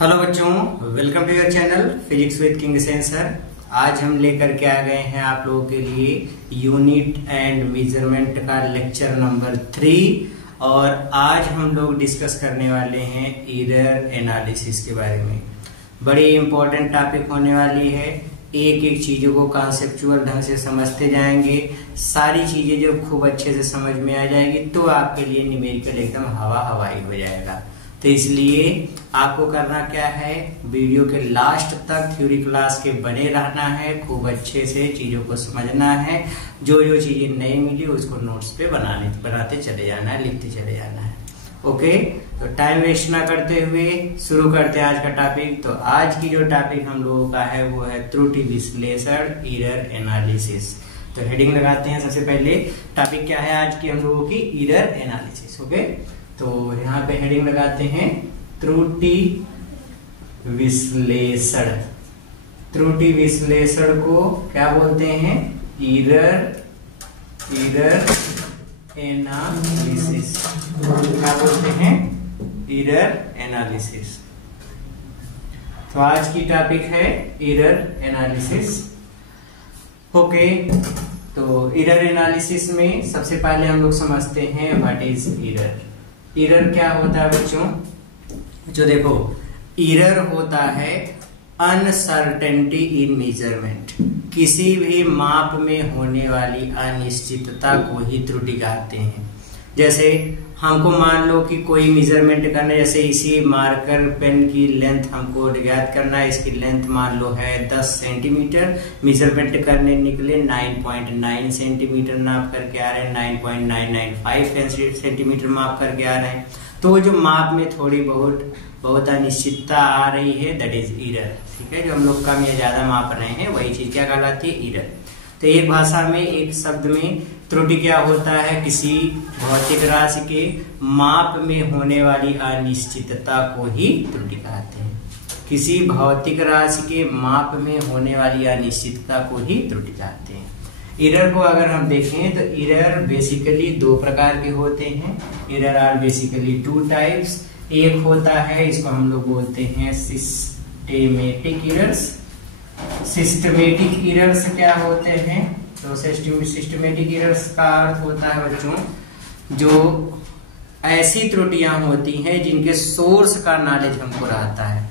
Hello बच्चों, welcome to your channel physics with king sensor. आज हम लेकर के आ गए हैं आप लोगों के लिए यूनिट एंड मेजरमेंट का लेक्चर नंबर 3 और आज हम लोग डिस्कस करने वाले हैं एरर एनालिसिस के बारे में। बड़ी इंपॉर्टेंट टॉपिक होने वाली है। एक एक चीजों को कॉन्सेप्चुअल ढंग से समझते जाएंगे। सारी चीजें जब खूब अच्छे से समझ में आ जाएगी तो आपके लिए न्यूमेरिकल एकदम हवाई हो जाएगा। तो इसलिए आपको करना क्या है, वीडियो के लास्ट तक थ्योरी क्लास के बने रहना है। खूब अच्छे से चीजों को समझना है। जो जो चीजें नहीं मिली उसको नोट्स पे बनाते चले जाना है, लिखते चले जाना है। ओके, तो टाइम वेस्ट ना करते हुए शुरू करते हैं आज का टॉपिक। तो आज की जो टॉपिक हम लोगों का है वो है त्रुटि विश्लेषण, एरर एनालिसिस। तो हेडिंग लगाते हैं। सबसे पहले टॉपिक क्या है आज की हम लोगों की, एरर एनालिसिस। ओके, तो यहाँ पे हेडिंग लगाते हैं त्रुटि विश्लेषण। त्रुटि विश्लेषण को क्या बोलते हैं, एरर एनालिसिस। क्या बोलते हैं, एरर एनालिसिस। तो आज की टॉपिक है एरर एनालिसिस। ओके, तो एरर एनालिसिस में सबसे पहले हम लोग समझते हैं व्हाट इज एरर। एरर क्या होता है बच्चों? जो देखो, एरर होता है अनसर्टेनिटी इन मेजरमेंट। किसी भी माप में होने वाली अनिश्चितता को ही त्रुटि कहते हैं। जैसे हमको मान लो कि कोई मेजरमेंट करना है, जैसे इसी मार्कर पेन की लेंथ हमको ज्ञात करना है। इसकी लेंथ मान लो है 10 सेंटीमीटर। मेजरमेंट करने निकले 9.9 सेंटीमीटर नाप करके आ रहे हैं, 9.995 सेंटीमीटर माप करके आ रहे हैं। तो जो माप में थोड़ी बहुत अनिश्चितता आ रही है, दैट इज एरर। ठीक है, जो हम लोग कम या ज्यादा माप रहे हैं वही चीज क्या कहलाती है, एरर। तो एक भाषा में, एक शब्द में त्रुटि क्या होता है, किसी भौतिक राशि के माप में होने वाली अनिश्चितता को ही त्रुटि कहते हैं। किसी भौतिक राशि के माप में होने वाली अनिश्चितता को ही त्रुटि कहते हैं। एरर को अगर हम देखें तो एरर बेसिकली दो प्रकार के होते हैं। Error are basically 2 types. एक होता है, इसको हम लोग बोलते हैं सिस्टेमेटिक एरर्स। सिस्टमेटिक एरर्स क्या होते हैं? तो सिस्टमेटिक एरर्स का अर्थ होता है बच्चों, जो ऐसी त्रुटियां होती हैं जिनके सोर्स का नॉलेज हमको रहता है।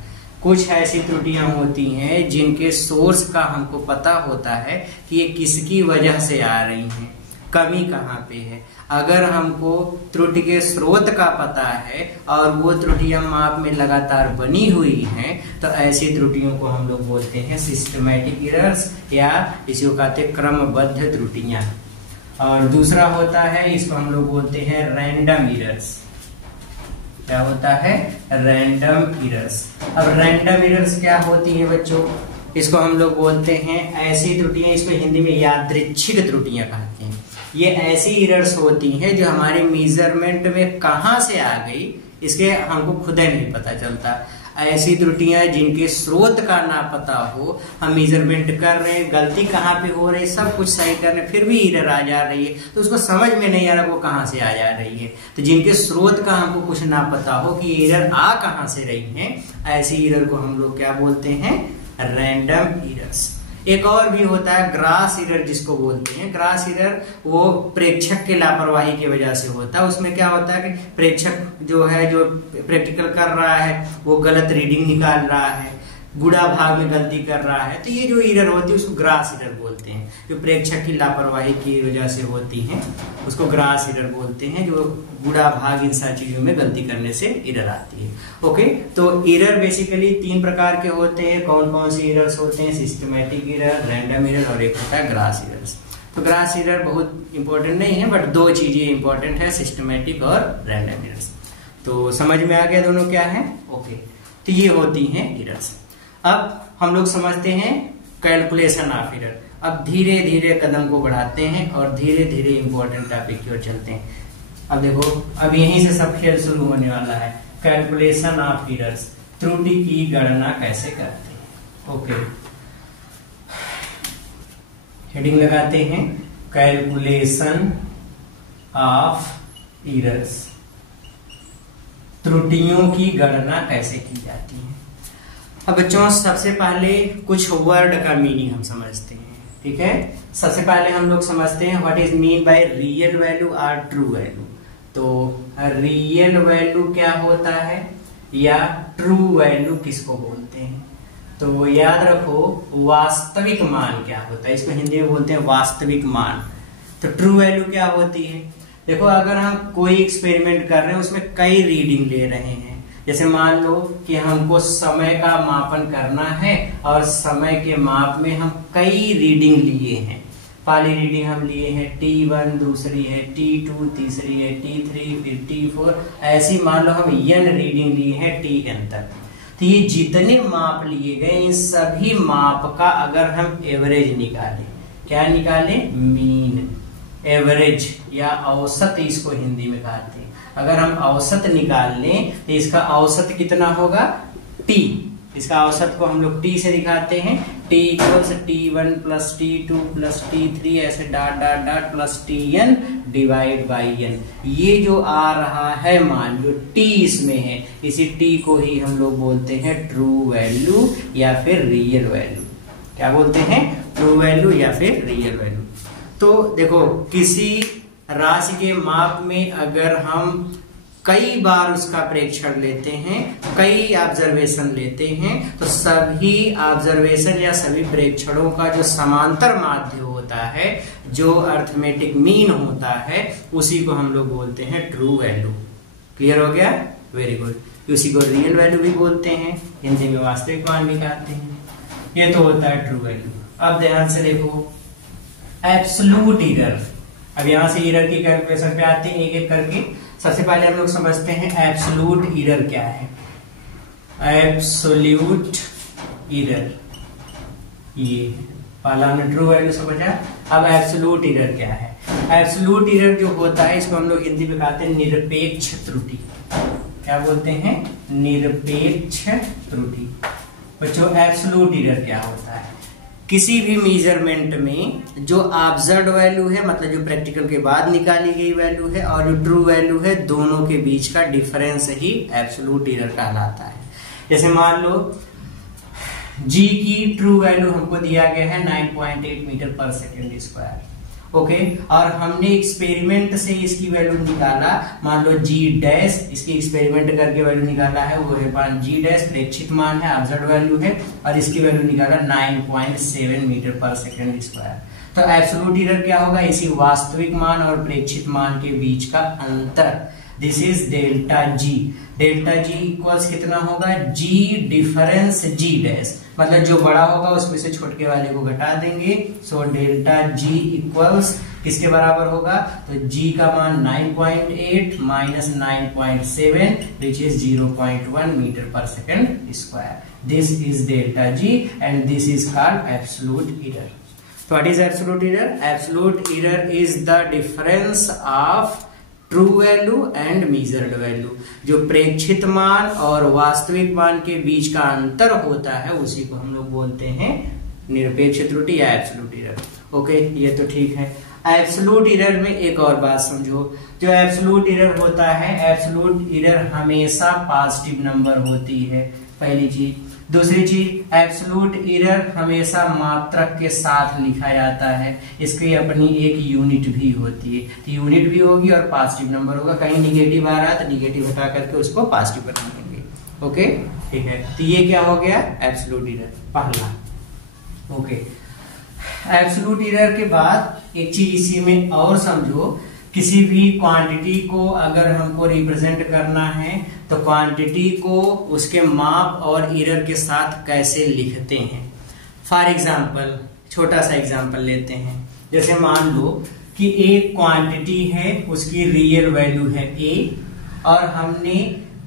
कुछ ऐसी त्रुटियां होती हैं जिनके सोर्स का हमको पता होता है कि ये किसकी वजह से आ रही हैं, कमी कहाँ पे है। अगर हमको त्रुटि के स्रोत का पता है और वो त्रुटियां माप में लगातार बनी हुई हैं, तो ऐसी त्रुटियों को हम लोग बोलते हैं सिस्टमैटिक एरर्स, या इसको कहते हैं क्रमबद्ध त्रुटियां। और दूसरा होता है, इसको हम लोग बोलते हैं रैंडम एरर्स। क्या होता है, रैंडम एरर्स। अब रैंडम एरर्स क्या होती है बच्चों? इसको हम लोग बोलते हैं ऐसी त्रुटियां, इसको हिंदी में यादृच्छिक त्रुटियां कहते हैं। ये ऐसी एरर्स होती हैं जो हमारे मेजरमेंट में कहां से आ गई इसके हमको खुद ही नहीं पता चलता। ऐसी त्रुटियां जिनके स्रोत का ना पता हो, हम मेजरमेंट कर रहे हैं, गलती कहाँ पे हो रही है, सब कुछ सही कर रहे हैं, फिर भी एरर आ जा रही है, तो उसको समझ में नहीं आ रहा वो कहाँ से आ जा रही है। तो जिनके स्रोत का हमको कुछ ना पता हो कि एरर आ कहाँ से रही है, ऐसी एरर को हम लोग क्या बोलते हैं, रैंडम एरर्स। एक और भी होता है ग्रास एरर, जिसको बोलते हैं। ग्रास एरर वो प्रेक्षक के लापरवाही की वजह से होता है। उसमें क्या होता है कि प्रेक्षक जो है, जो प्रैक्टिकल कर रहा है, वो गलत रीडिंग निकाल रहा है, गुणा भाग में गलती कर रहा है। तो ये जो एरर होती है उसको ग्रास एरर बोलते हैं। जो प्रेक्षक की लापरवाही की वजह से होती है उसको ग्रास एरर बोलते हैं। जो गुणा भाग इन सारी चीजों में गलती करने से एरर आती है। ओके, तो एरर बेसिकली 3 प्रकार के होते हैं। कौन कौन से एरर्स होते हैं? सिस्टमैटिक एरर, रैंडम एरर और एक होता है ग्रास एरर्स। तो ग्रास एरर बहुत इंपॉर्टेंट नहीं है, बट 2 चीजें इंपॉर्टेंट है, सिस्टमैटिक और रैंडम एरर्स। तो समझ में आ गया दोनों क्या है? ओके, तो ये होती हैं एरर्स। अब हम लोग समझते हैं कैलकुलेशन ऑफ एरर। अब धीरे धीरे कदम को बढ़ाते हैं और धीरे धीरे इंपॉर्टेंट टॉपिक की ओर चलते हैं। अब देखो, अब यहीं से सब खेल शुरू होने वाला है। कैलकुलेशन ऑफ एरर्स, त्रुटि की गणना कैसे करते हैं। ओके, हेडिंग लगाते हैं कैलकुलेशन ऑफ एरर्स। त्रुटियों की गणना कैसे की जाती है। अब बच्चों सबसे पहले कुछ वर्ड का मीनिंग हम समझते हैं, ठीक है। सबसे पहले हम लोग समझते हैं what is mean by real value और ट्रू वैल्यू। तो रियल वैल्यू क्या होता है या ट्रू वैल्यू किसको बोलते हैं? तो याद रखो वास्तविक मान क्या होता है, इसको हिंदी में बोलते हैं वास्तविक मान। तो ट्रू वैल्यू क्या होती है? देखो अगर हम कोई एक्सपेरिमेंट कर रहे हैं उसमें कई रीडिंग ले रहे हैं, जैसे मान लो कि हमको समय का मापन करना है और समय के माप में हम कई रीडिंग लिए हैं। पहली रीडिंग हम लिए हैं T1, दूसरी है T2, तीसरी है T3, फिर T4, ऐसी मान लो हम n रीडिंग लिए हैं Tn तक। तो ये जितने माप लिए गए इन सभी माप का अगर हम एवरेज निकालें, क्या निकालें? मीन, एवरेज या औसत इसको हिंदी में कहते हैं। अगर हम औसत निकाल लें तो इसका औसत कितना होगा? T। इसका औसत को हम लोग T से दिखाते हैं, T equals T1 plus T2 plus T3 ऐसे dot dot dot plus Tn divide by n। ये जो आ रहा है मान जो T इसमें है, इसी T को ही हम लोग बोलते हैं ट्रू वैल्यू या फिर रियल वैल्यू। क्या बोलते हैं? ट्रू वैल्यू या फिर रियल वैल्यू। तो देखो किसी राशि के माप में अगर हम कई बार उसका प्रेक्षण लेते हैं, कई ऑब्जर्वेशन लेते हैं, तो सभी ऑब्जर्वेशन या सभी प्रेक्षणों का जो समांतर माध्य होता है, जो अर्थमेटिक मीन होता है, उसी को हम लोग बोलते हैं ट्रू वैल्यू। क्लियर हो गया? Very good. उसी को रियल वैल्यू भी बोलते हैं, हिंदी में वास्तविक मान भी कहते हैं। ये तो होता है ट्रू वैल्यू। अब ध्यान से देखो एब्सोल्यूट एरर। अब यहां से एरर की कैलकुलेशन पे आते हैं एक एक करके। सबसे पहले हम लोग समझते हैं एब्सोल्यूट एरर क्या है। एब्सोल्यूट एरर ये पहला हमने ट्रू वैल्यू समझा। अब एब्सोल्यूट एरर क्या है? एब्सोल्यूट एरर जो होता है इसको हम लोग हिंदी में कहते हैं निरपेक्ष त्रुटि। क्या बोलते हैं? निरपेक्ष त्रुटि। बच्चों एब्सोल्यूट एरर क्या होता है? किसी भी मेजरमेंट में जो ऑब्जर्व्ड वैल्यू है, मतलब जो प्रैक्टिकल के बाद निकाली गई वैल्यू है, और जो ट्रू वैल्यू है, दोनों के बीच का डिफरेंस ही एब्सोल्यूट एरर कहलाता है। जैसे मान लो G की ट्रू वैल्यू हमको दिया गया है 9.8 मीटर पर सेकेंड स्क्वायर, ओके। और हमने एक्सपेरिमेंट से इसकी वैल्यू निकाला, मान लो G डैश, इसकी एक्सपेरिमेंट करके वैल्यू निकाला है, वो है G डैश प्रेक्षित मान है, ऑब्जर्व्ड वैल्यू है, और इसकी वैल्यू निकाला 9.7 मीटर पर सेकेंड स्क्वायर। तो एब्सोल्यूट एरर क्या होगा? इसी वास्तविक मान और प्रेक्षित मान के बीच का अंतर। This is delta G। Delta G equals कितना होगा? G डिफरेंस G डैश, मतलब जो बड़ा होगा उसमें से छोटे वाले को घटा देंगे। सो डेल्टा G इक्वल्स किसके बराबर होगा? तो G का मान 9.8 माइनस 9.7 विच इज 0.1 मीटर पर second square. This is delta G and this is called absolute error. So what is absolute error? Absolute error is the difference of true value and measured value। जो प्रेक्षित मान और वास्तविक मान के बीच का अंतर होता है उसी को हम लोग बोलते हैं निरपेक्ष त्रुटि या एब्सोल्यूट एरर। ओके, ये तो ठीक है। एब्सोल्यूट एरर में एक और बात समझो, जो एब्सोल्यूट एरर होता है, एब्सोल्यूट एरर हमेशा पॉजिटिव नंबर होती है, पहली चीज। दूसरी चीज, एब्सोल्यूट एरर हमेशा मात्रक के साथ लिखा जाता है, इसकी अपनी एक यूनिट भी होती है। तो यूनिट भी होगी और पॉजिटिव नंबर होगा। कहीं निगेटिव आ रहा है तो निगेटिव हटा करके उसको पॉजिटिव बना देंगे। ओके, ठीक है। तो ये क्या हो गया? एब्सोल्यूट एरर पहला। ओके, एब्सोल्यूट एरर के बाद एक चीज इसी में और समझो, किसी भी क्वांटिटी को अगर हमको रिप्रेजेंट करना है तो क्वांटिटी को उसके माप और एरर के साथ कैसे लिखते हैं। फॉर एग्जांपल, छोटा सा एग्जांपल लेते हैं। जैसे मान लो कि एक क्वांटिटी है, उसकी रियल वैल्यू है A, और हमने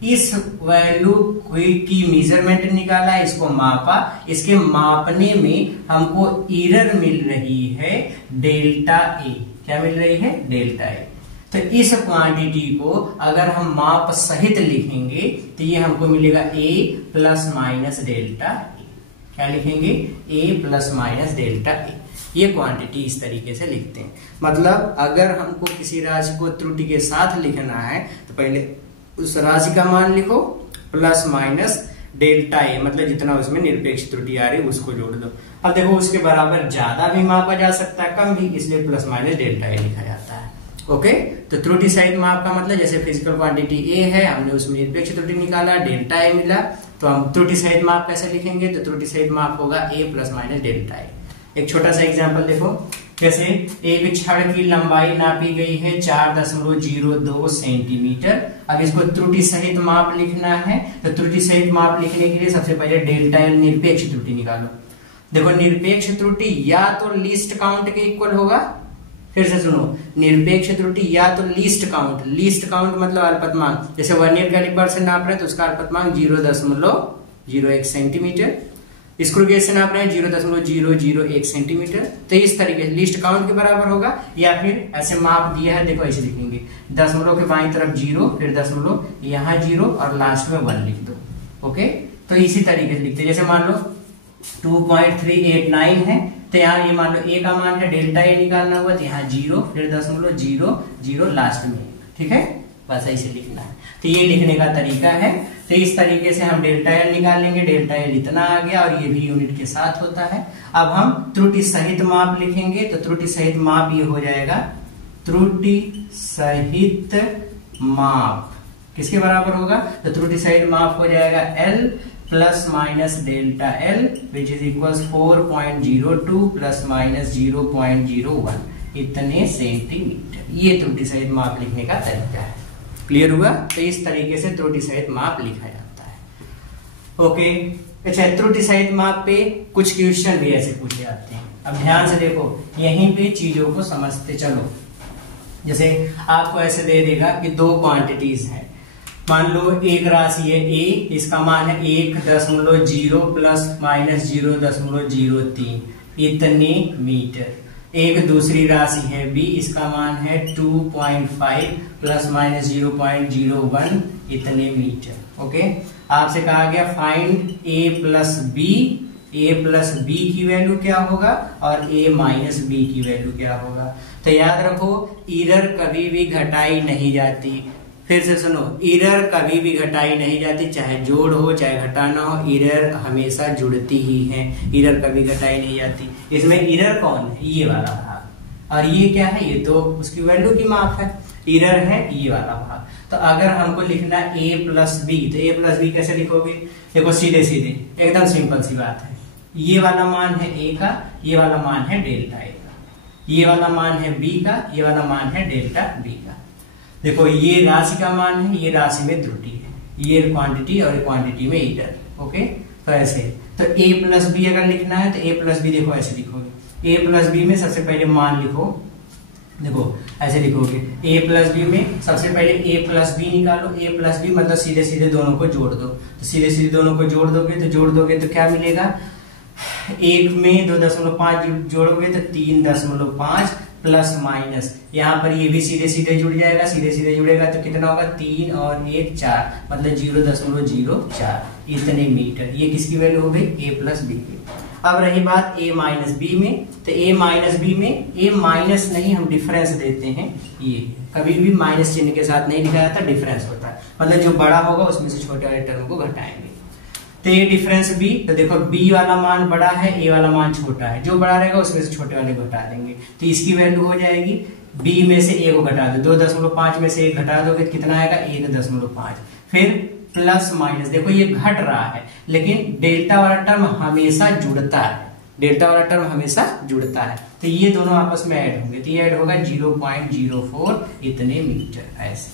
इस वैल्यू की मेजरमेंट निकाला, इसको मापा, इसके मापने में हमको एरर मिल रही है डेल्टा A। क्या मिल रही है? Delta A। तो इस क्वांटिटी को अगर हम माप सहित लिखेंगे तो ये हमको मिलेगा A plus minus delta A। क्या लिखेंगे? A plus minus delta A। ये क्वांटिटी इस तरीके से लिखते हैं। मतलब अगर हमको किसी राशि को त्रुटि के साथ लिखना है तो पहले उस राशि का मान लिखो प्लस माइनस डेल्टा ए, मतलब जितना उसमें निरपेक्ष त्रुटि आ रही है उसको जोड़ दो। अब देखो उसके बराबर ज्यादा भी मापा जा सकता है, कम भी, इसलिए प्लस माइनस डेल्टा ए लिखा जाता है। ओके, तो त्रुटि सहित माप का मतलब जैसे फिजिकल क्वांटिटी ए है, हमने उसमें निरपेक्ष त्रुटि निकाला, डेल्टा ए मिला, तो हम त्रुटि सहित माप कैसे लिखेंगे, तो त्रुटि सहित माप होगा ए प्लस माइनस डेल्टा ए। एक छोटा सा एग्जांपल देखो, जैसे एक छड़ की लंबाई नापी गई है 4.02 सेंटीमीटर। अब इसको त्रुटि सहित माप लिखना है, तो त्रुटि सहित माप लिखने के लिए सबसे पहले डेल्टा एल निरपेक्ष त्रुटि निकालो। देखो निरपेक्ष त्रुटि या तो लीस्ट काउंट के इक्वल होगा, फिर से सुनो, निरपेक्ष त्रुटि या तो लीस्ट काउंट मतलब अल्पतमांक, जैसे वर्नियर कैलिपर से नाप रहे हैं तो उसका अल्पतमांक 0.01 सेंटीमीटर, स्क्रू गेज से नाप रहे हैं 0.001 सेंटीमीटर, तो इस तरीके से लीस्ट काउंट के बराबर होगा। या फिर ऐसे माप दिया है, देखो ऐसे लिखेंगे, दशमलव के बाईं तरफ 0, फिर दशमलव यहाँ 0 और लास्ट में 1 लिख दो। ओके, तो इसी तरीके से लिखते हैं। जैसे मान लो 2.389 है, तो यहाँ ये मान लो ए का मान है, डेल्टा ए निकालना हुआ, तो यहाँ 0, फिर 0.00 लास्ट में, ठीक है, बस ऐसे लिखना है। तो ये लिखने का तरीका है। तो इस तरीके से हम डेल्टा एल निकालेंगे, डेल्टा एल इतना आ गया और ये भी यूनिट के साथ होता है। अब हम त्रुटि सहित माप लिखेंगे, तो त्रुटि सहित माप ये हो जाएगा, त्रुटि सहित माप किसके बराबर होगा, तो त्रुटि सहित माप हो जाएगा L plus minus delta L which is equals 4.02 plus minus 0.01 इतने सेंटीमीटर। ये त्रुटि सहित माप लिखने का तरीका है। क्लियर हुआ? तो इस तरीके से त्रुटि सहित माप लिखा जाता है। ओके, अच्छा, त्रुटि सहित माप पे कुछ क्वेश्चन भी ऐसे पूछे जाते हैं। अब ध्यान से देखो, यहीं पे चीजों को समझते चलो। जैसे आपको ऐसे दे देगा कि 2 क्वांटिटीज है, मान लो एक राशि है ए, इसका मान है 1.0 प्लस माइनस 0.03 इतने मीटर। एक दूसरी राशि है बी, इसका मान है 2.5 प्लस माइनस 0.01 इतने मीटर। ओके, आपसे कहा गया फाइंड ए प्लस बी, ए प्लस बी की वैल्यू क्या होगा और ए माइनस बी की वैल्यू क्या होगा। तो याद रखो, एरर कभी भी घटाई नहीं जाती। फिर से सुनो, एरर कभी भी घटाई नहीं जाती, चाहे जोड़ हो चाहे घटाना हो, एरर हमेशा जुड़ती ही है, एरर कभी घटाई नहीं जाती। इसमें एरर कौन है, ये वाला भाग, और ये क्या है, ये तो उसकी वैल्यू की माप है, एरर है ये वाला भाग। तो अगर हमको लिखना a प्लस बी, तो a प्लस बी कैसे लिखोगे, देखो सीधे सीधे एकदम सिंपल सी बात है, ये वाला मान है a का, ये वाला मान है डेल्टा a का, ये वाला मान है b का, ये वाला मान है डेल्टा b का। देखो ये राशि का मान है, ये राशि में त्रुटि है, ये क्वांटिटी और क्वांटिटी में एरर। ओके, तो ऐसे, तो a प्लस बी अगर लिखना है तो a प्लस बी देखो ऐसे लिखोगे, a प्लस बी में सबसे पहले मान लिखो, देखो ऐसे लिखोगे, a प्लस बी में सबसे पहले a प्लस बी निकालो, a प्लस बी मतलब सीधे सीधे दोनों को जोड़ दो, तो सीधे सीधे दोनों को जोड़ दोगे तो क्या मिलेगा, 1 में 2.5 जोड़ोगे तो 3.5 प्लस माइनस, यहाँ पर ये भी सीधे सीधे जुड़ जाएगा, सीधे सीधे जुड़ेगा तो कितना होगा, 3 और 1 4 मतलब 0.04 इतने मीटर। ये किसकी वैल्यू हो गई, a प्लस बी की। अब रही बात a माइनस बी में, तो a माइनस बी में a माइनस नहीं, हम डिफरेंस देते हैं, ये कभी भी माइनस चिन्ह के साथ नहीं लिखा जाता, डिफरेंस होता है, मतलब जो बड़ा होगा उसमें से छोटे वाले टर्म को घटाएंगे। तो ये डिफरेंस b, तो देखो b वाला मान बड़ा है, a वाला मान छोटा है, जो बड़ा रहेगा उसमें से छोटे वाले घटा देंगे, तो इसकी वैल्यू हो जाएगी b में से a को घटा दो, 2.5 में से 1 घटा दोगे तो कितना आएगा, 1.5। फिर प्लस माइनस, देखो ये घट रहा है लेकिन डेल्टा वाला टर्म हमेशा जुड़ता है, डेल्टा वाला टर्म हमेशा जुड़ता है, तो ये दोनों आपस में ऐड होंगे, तो ये ऐड होगा 0.04 इतने मीटर। ऐसे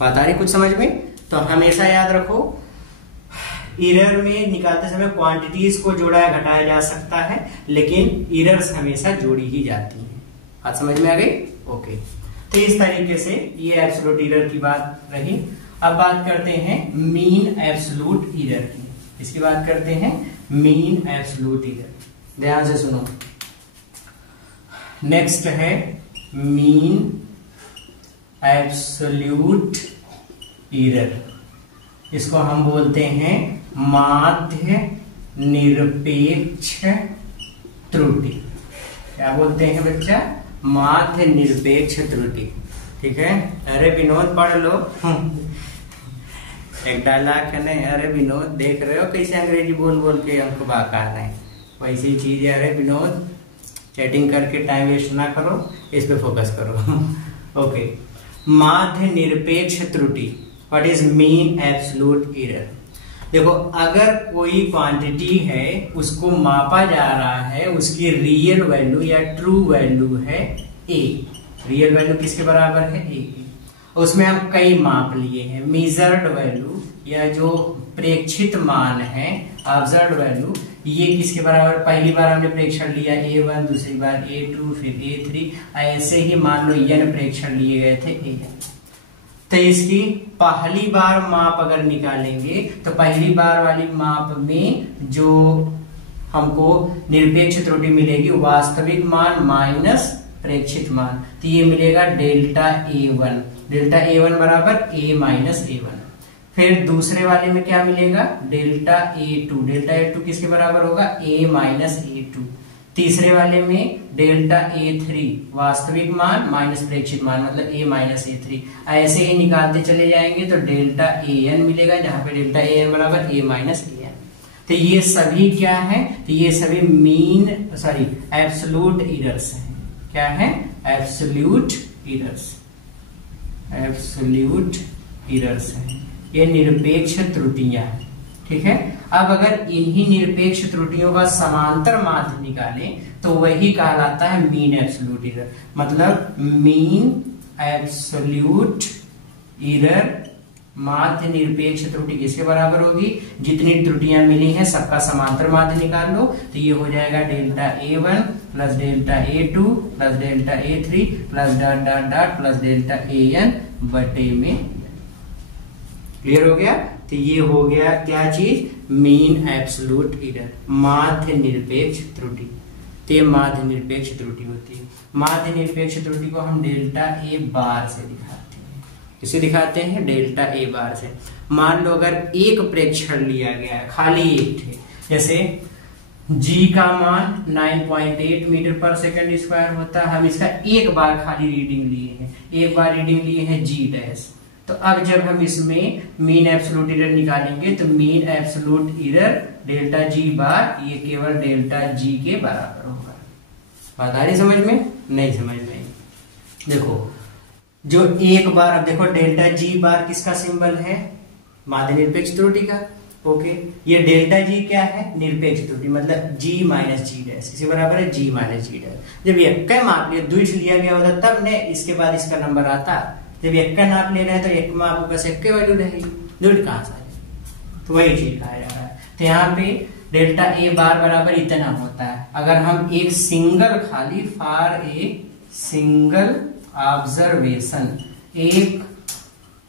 बात आ रही कुछ समझ में? तो हमेशा याद रखो, एरर में निकालते समय क्वांटिटीज को जोड़ा या घटाया जा सकता है, लेकिन एरर्स हमेशा जोड़ी ही जाती हैं। बात समझ में आ गई? ओके, तो इस तरीके से ये एब्सोल्यूट एरर की बात रही। अब बात करते हैं मीन एब्सोल्यूट एरर की, इसकी बात करते हैं मीन एब्सोल्यूट एरर। ध्यान से सुनो, नेक्स्ट है मीन एब्सोल्यूट एरर, इसको हम बोलते हैं माध्य निरपेक्ष त्रुटि। क्या बोलते हैं बच्चा, माध्य निरपेक्ष त्रुटि। ठीक है, अरे विनोद पढ़ लो। एक डायलॉग है नहीं, अरे विनोद देख रहे हो कैसे अंग्रेजी बोल बोल के हमको बहका रहे हैं, वैसी चीज है। अरे विनोद चैटिंग करके टाइम वेस्ट ना करो, इस पे फोकस करो। ओके, माध्य निरपेक्ष त्रुटि, what is mean absolute error. देखो अगर कोई क्वांटिटी है उसको मापा जा रहा है, उसकी रियल वैल्यू या ट्रू वैल्यू है ए, रियल वैल्यू किसके बराबर है ए की, उसमें हम कई माप लिए हैं। मेजर्ड वैल्यू या जो प्रेक्षित मान है ऑब्जर्व्ड वैल्यू, ये किसके बराबर, पहली बार हमने प्रेक्षण लिया A1, दूसरी बार A2, फिर A3, ऐसे ही मान लो n प्रेक्षण लिए गए थे an। तो इसकी पहली बार माप अगर निकालेंगे तो पहली बार वाली माप में जो हमको निरपेक्ष त्रुटि मिलेगी वास्तविक मान माइनस प्रेक्षित मान, तो ये मिलेगा डेल्टा A1। डेल्टा A1 बराबर A माइनस A1। फिर दूसरे वाले में क्या मिलेगा, डेल्टा A2। डेल्टा A2 किसके बराबर होगा, A माइनस A2। तीसरे वाले में डेल्टा A3 वास्तविक मान माइनस प्रेक्षित मान, मतलब A माइनस A3। ऐसे ही निकालते चले जाएंगे तो डेल्टा AN मिलेगा, जहां पे डेल्टा AN बराबर A माइनस AN। तो ये सभी क्या है, तो ये सभी एब्सोल्यूट एरर्स हैं। क्या है, एब्सोल्यूट एरर्स, एब्सोल्यूट एरर्स हैं, ये निरपेक्ष त्रुटियां हैं। ठीक है, अब अगर इन्हीं निरपेक्ष त्रुटियों का समांतर माध्य निकालें तो वही कहलाता है मीन एब्सोल्यूट एरर। मतलब मीन एब्सोल्यूट एरर माध्य निरपेक्ष त्रुटि किसके बराबर होगी, जितनी त्रुटियां मिली हैं सबका समांतर माध्य निकाल लो, तो ये हो जाएगा delta A1 plus delta A2 plus delta A3 plus dot dot dot plus delta AN बटे में। क्लियर हो गया, तो ये हो गया क्या चीज, मीन एब्सोल्यूट एरर, माध्य निरपेक्ष त्रुटि। तो ये माध्य निरपेक्ष त्रुटि होती है। माध्य निरपेक्ष त्रुटि को हम डेल्टा A बार से दिखाते हैं। किसे दिखाते हैं, डेल्टा A बार से। मान लो अगर एक प्रेक्षण लिया गया है, खाली एक थे, जैसे G का मान 9.8 मीटर पर सेकंड स्क्वायर होता है, हम इसका एक बार खाली रीडिंग लिए हैं, एक बार रीडिंग लिए हैं G डैश। तो अब जब हम इसमें मीन एब्सोल्यूट एरर निकालेंगे तो mean absolute error delta G बार ये केवल डेल्टा G के बराबर होगा। बात आ रही समझ में, नहीं समझ में। देखो जो एक बार, अब देखो डेल्टा G बार किसका सिंबल है, माध्य निरपेक्ष त्रुटि का। ओके, ये डेल्टा G क्या है, निरपेक्ष त्रुटि, मतलब G माइनस G डैश किसी बराबर है G माइनस G डैश। जब एक का माप लिया, द्विच लिया गया होता तब ने इसके बाद इसका नंबर आता। जब एक का नाप ले रहे हैं तो एक में आपको कैसे एक वैल्यू रहेगी, जुड़ कहां से, तो वही चीज कहा जा रहा है। तो यहाँ पे डेल्टा A बार बराबर इतना होता है। अगर हम एक सिंगल खाली फॉर ए सिंगल ऑब्जर्वेशन, एक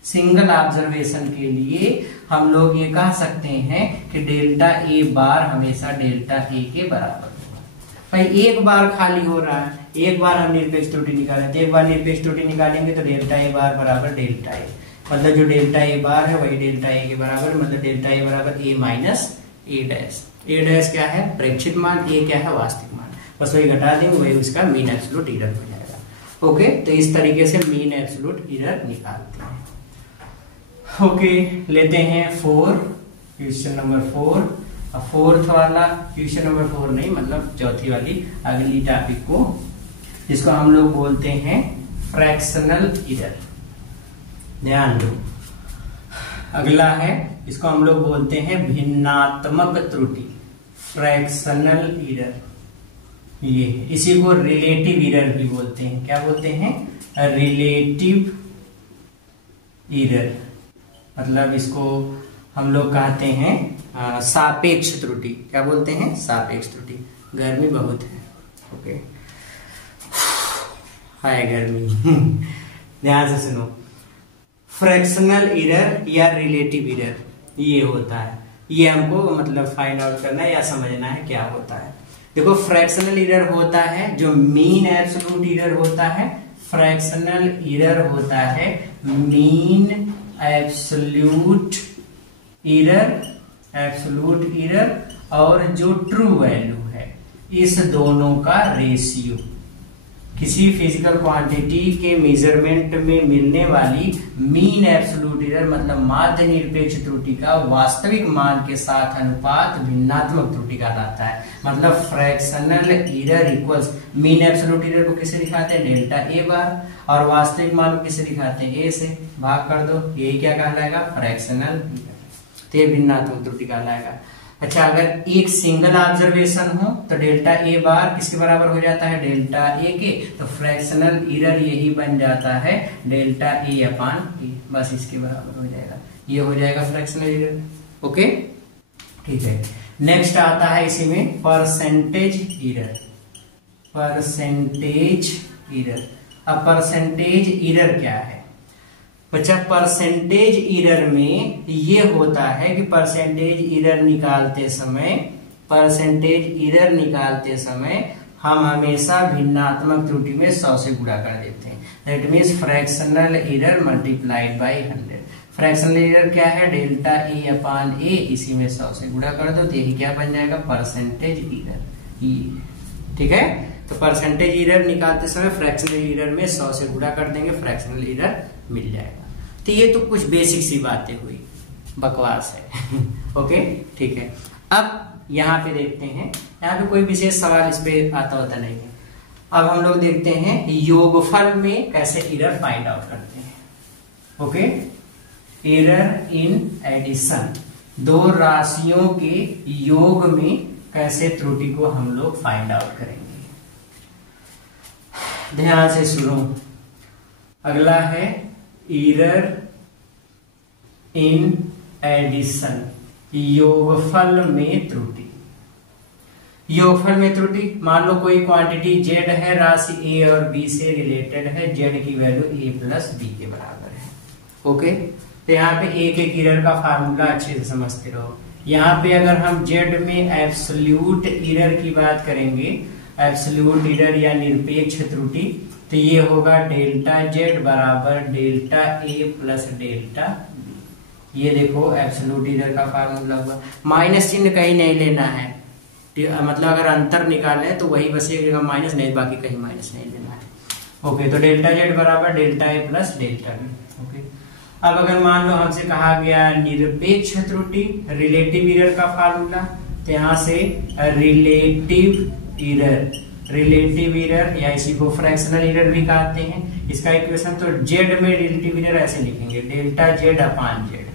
सिंगल ऑब्जर्वेशन के लिए हम लोग ये कह सकते हैं कि डेल्टा A बार हमेशा डेल्टा A के बराबर होगा। भाई एक बार खाली हो रहा है, एक बार हम निरपेक्ष त्रुटि निकालें तो एक बार निरपेक्ष त्रुटि निकालेंगे तो डेल्टा A बार बराबर डेल्टा A, मतलब जो डेल्टा A बार है वही डेल्टा A के बराबर, मतलब डेल्टा A बराबर A minus A dash. A dash क्या है, प्रेक्षित मान, A क्या है, वास्तविक मान। बस वही घटा देंगे, वही उसका मीन एब्सोल्यूट एरर हो जाएगा। ओके, तो इस तरीके से मीन एब्सोल्यूट एरर निकालते हैं। ओके, लेते हैं 4, क्वेश्चन नंबर 4। फोर्थ वाला क्वेश्चन नंबर 4 नहीं, मतलब चौथी वाली अगली टॉपिक को, जिसको हम लोग बोलते हैं फ्रैक्शनल एरर। ध्यान दो, अगला है, इसको हम लोग बोलते हैं भिन्नात्मक त्रुटि, फ्रैक्शनल एरर। ये इसी को रिलेटिव एरर भी बोलते हैं। क्या बोलते हैं, रिलेटिव एरर, मतलब इसको हम लोग कहते हैं सापेक्ष त्रुटि। क्या बोलते हैं, सापेक्ष त्रुटि। गर्मी बहुत है, ओके, हाय गर्मी। ध्यान से सुनो, फ्रैक्शनल एरर या रिलेटिव एरर ये होता है, ये हमको मतलब फाइंड आउट करना है या समझना है क्या होता है। देखो फ्रैक्शनल एरर होता है जो मीन एब्सोल्यूट एरर होता है, फ्रैक्शनल एरर होता है मीन एब्सोल्यूट एरर, और जो ट्रू वैल्यू है इस दोनों का रेशियो, किसी फिजिकल क्वांटिटी के मेजरमेंट में मिलने वाली मीन एब्सोल्यूट एरर मतलब माध्य निरपेक्ष त्रुटि का वास्तविक मान के साथ अनुपात भिन्नात्मक त्रुटि कहलाता है। मतलब fractional error equals mean absolute error को किसे दिखाते हैं, डेल्टा ए बार, और वास्तविक मान को किसे दिखाते हैं, ए से भाग कर दो, यही क्या कहलाएगा, फ्रैक्शनल एरर। तो ये भिन्नात्मक त्रुटि कहलाएगा। अच्छा, अगर एक सिंगल ऑब्जर्वेशन हो तो डेल्टा ए बार किसके बराबर हो जाता है, डेल्टा ए के, तो फ्रैक्शनल एरर यही बन जाता है डेल्टा ए अपान ए, बस इसके बराबर हो जाएगा, ये हो जाएगा फ्रैक्शनल एरर। ओके, ठीक है। नेक्स्ट आता है इसी में परसेंटेज एरर। परसेंटेज एरर, अब परसेंटेज एरर क्या है बच्चा, परसेंटेज एरर में ये होता है कि परसेंटेज एरर निकालते समय हम हमेशा भिन्नात्मक त्रुटि में 100 से गुणा कर देते हैं। That means fractional error multiplied by 100। Fractional error क्या है, डेल्टा ए अपान ए, इसी में 100 से गुणा कर दो तो यही क्या बन जाएगा, परसेंटेज एरर। ठीक है, तो परसेंटेज एरर निकालते समय फ्रैक्शनल एरर में 100 से गुणा कर देंगे, फ्रैक्शनल एरर मिल जाएगा। तो ये तो कुछ बेसिक सी बातें हुई, बकवास है। ओके, ठीक है। अब यहाँ पे देखते हैं, यहाँ पे कोई विशेष सवाल इस पे आता होता नहीं है। अब हम लोग देखते हैं योगफल में कैसे एरर फाइंड आउट करते हैं। ओके, एरर इन एडिशन, दो राशियों के योग में कैसे त्रुटि को हम लोग फाइंड आउट करेंगे। ध्यान से सुनो, अगला है एरर इन एडिशन, योगफल में त्रुटि। योगफल में त्रुटि, मान लो कोई क्वांटिटी z है, राशि a और b से रिलेटेड है, z की वैल्यू a प्लस b के बराबर है। ओके, तो यहाँ पे एक एक एरर का फार्मूला अच्छे से समझते रहो। यहाँ पे अगर हम z में एब्सोल्यूट एरर की बात करेंगे, एब्सोल्यूट एरर या निरपेक्ष त्रुटि, तो ये होगा डेल्टा z बराबर delta a plus delta b। ये देखो एब्सोल्यूट एरर का फार्मूला हुआ, माइनस चिन्ह कहीं नहीं लेना है, मतलब अगर अंतर निकाले तो वही बचेगा माइनस, नहीं बाकी कहीं माइनस नहीं लेना है। ओके, तो डेल्टा z बराबर delta a plus delta b। Okay, अब अगर मान लो हमसे कहा गया निरपेक्ष त्रुटि, रिलेटिव एरर का फार्मूला, तो यहाँ से रिलेटिव एरर या इसी को फ्रैक्शनल एरर भी कहते हैं, इसका इक्वेशन तो z में रिलेटिव एरर ऐसे लिखेंगे, डेल्टा z अपान z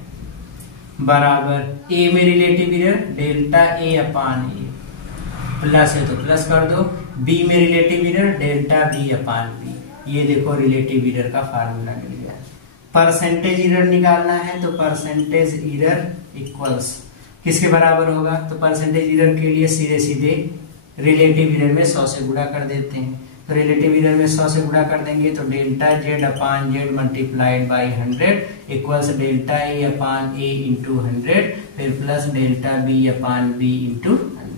बराबर a में relative error delta a upon a, plus है तो प्लस कर दो, b में रिलेटिव एरर डेल्टा b अपान b। ये देखो रिलेटिव एरर का फार्मूला मिल गया। परसेंटेज एरर निकालना है तो परसेंटेज एरर इक्वल्स किसके बराबर होगा, तो परसेंटेज एरर के लिए सीधे सीधे रिलेटिव एरर में 100 से गुणा कर देते हैं। तो रिलेटिव एरर में 100 से गुणा कर देंगे तो delta z upon z multiplied by 100 equals delta a upon a into 100, फिर प्लस डेल्टा b अपान b इंटू 100।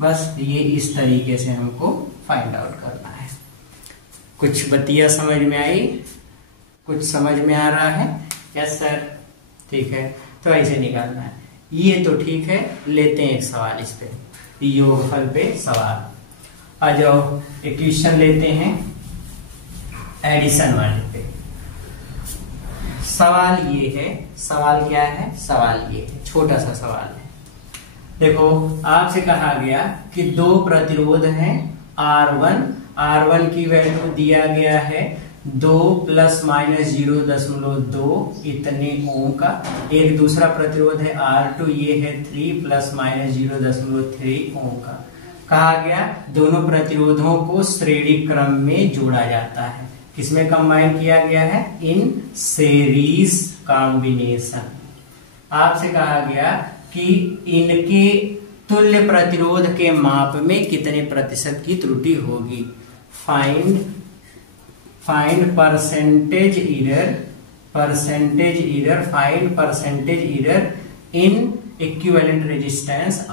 बस ये इस तरीके से हमको फाइंड आउट करना है। कुछ बतिया समझ में आई, कुछ समझ में आ रहा है? यस सर, ठीक है। तो ऐसे निकालना है, ये तो ठीक है। लेते हैं एक सवाल इस पे, योगफल पे सवाल। आ जाओ, एक क्वेश्चन लेते हैं एडिशन वाले पे। सवाल ये है, सवाल क्या है, सवाल ये है, छोटा सा सवाल है। देखो, आपसे कहा गया कि दो प्रतिरोध हैं R1 की वैल्यू दिया गया है 2 प्लस माइनस 0.2 इतने ओम का। एक दूसरा प्रतिरोध है R2, ये है 3 प्लस माइनस 0.3 ओम का। कहा गया दोनों प्रतिरोधों को श्रेणी क्रम में जोड़ा जाता है। किसमें कंबाइन किया गया है, इन सीरीज कॉम्बिनेशन। आपसे कहा गया कि इनके तुल्य प्रतिरोध के माप में कितने प्रतिशत की त्रुटि होगी। फाइंड परसेंटेज एरर इन इक्विवेलेंट रेजिस्टेंस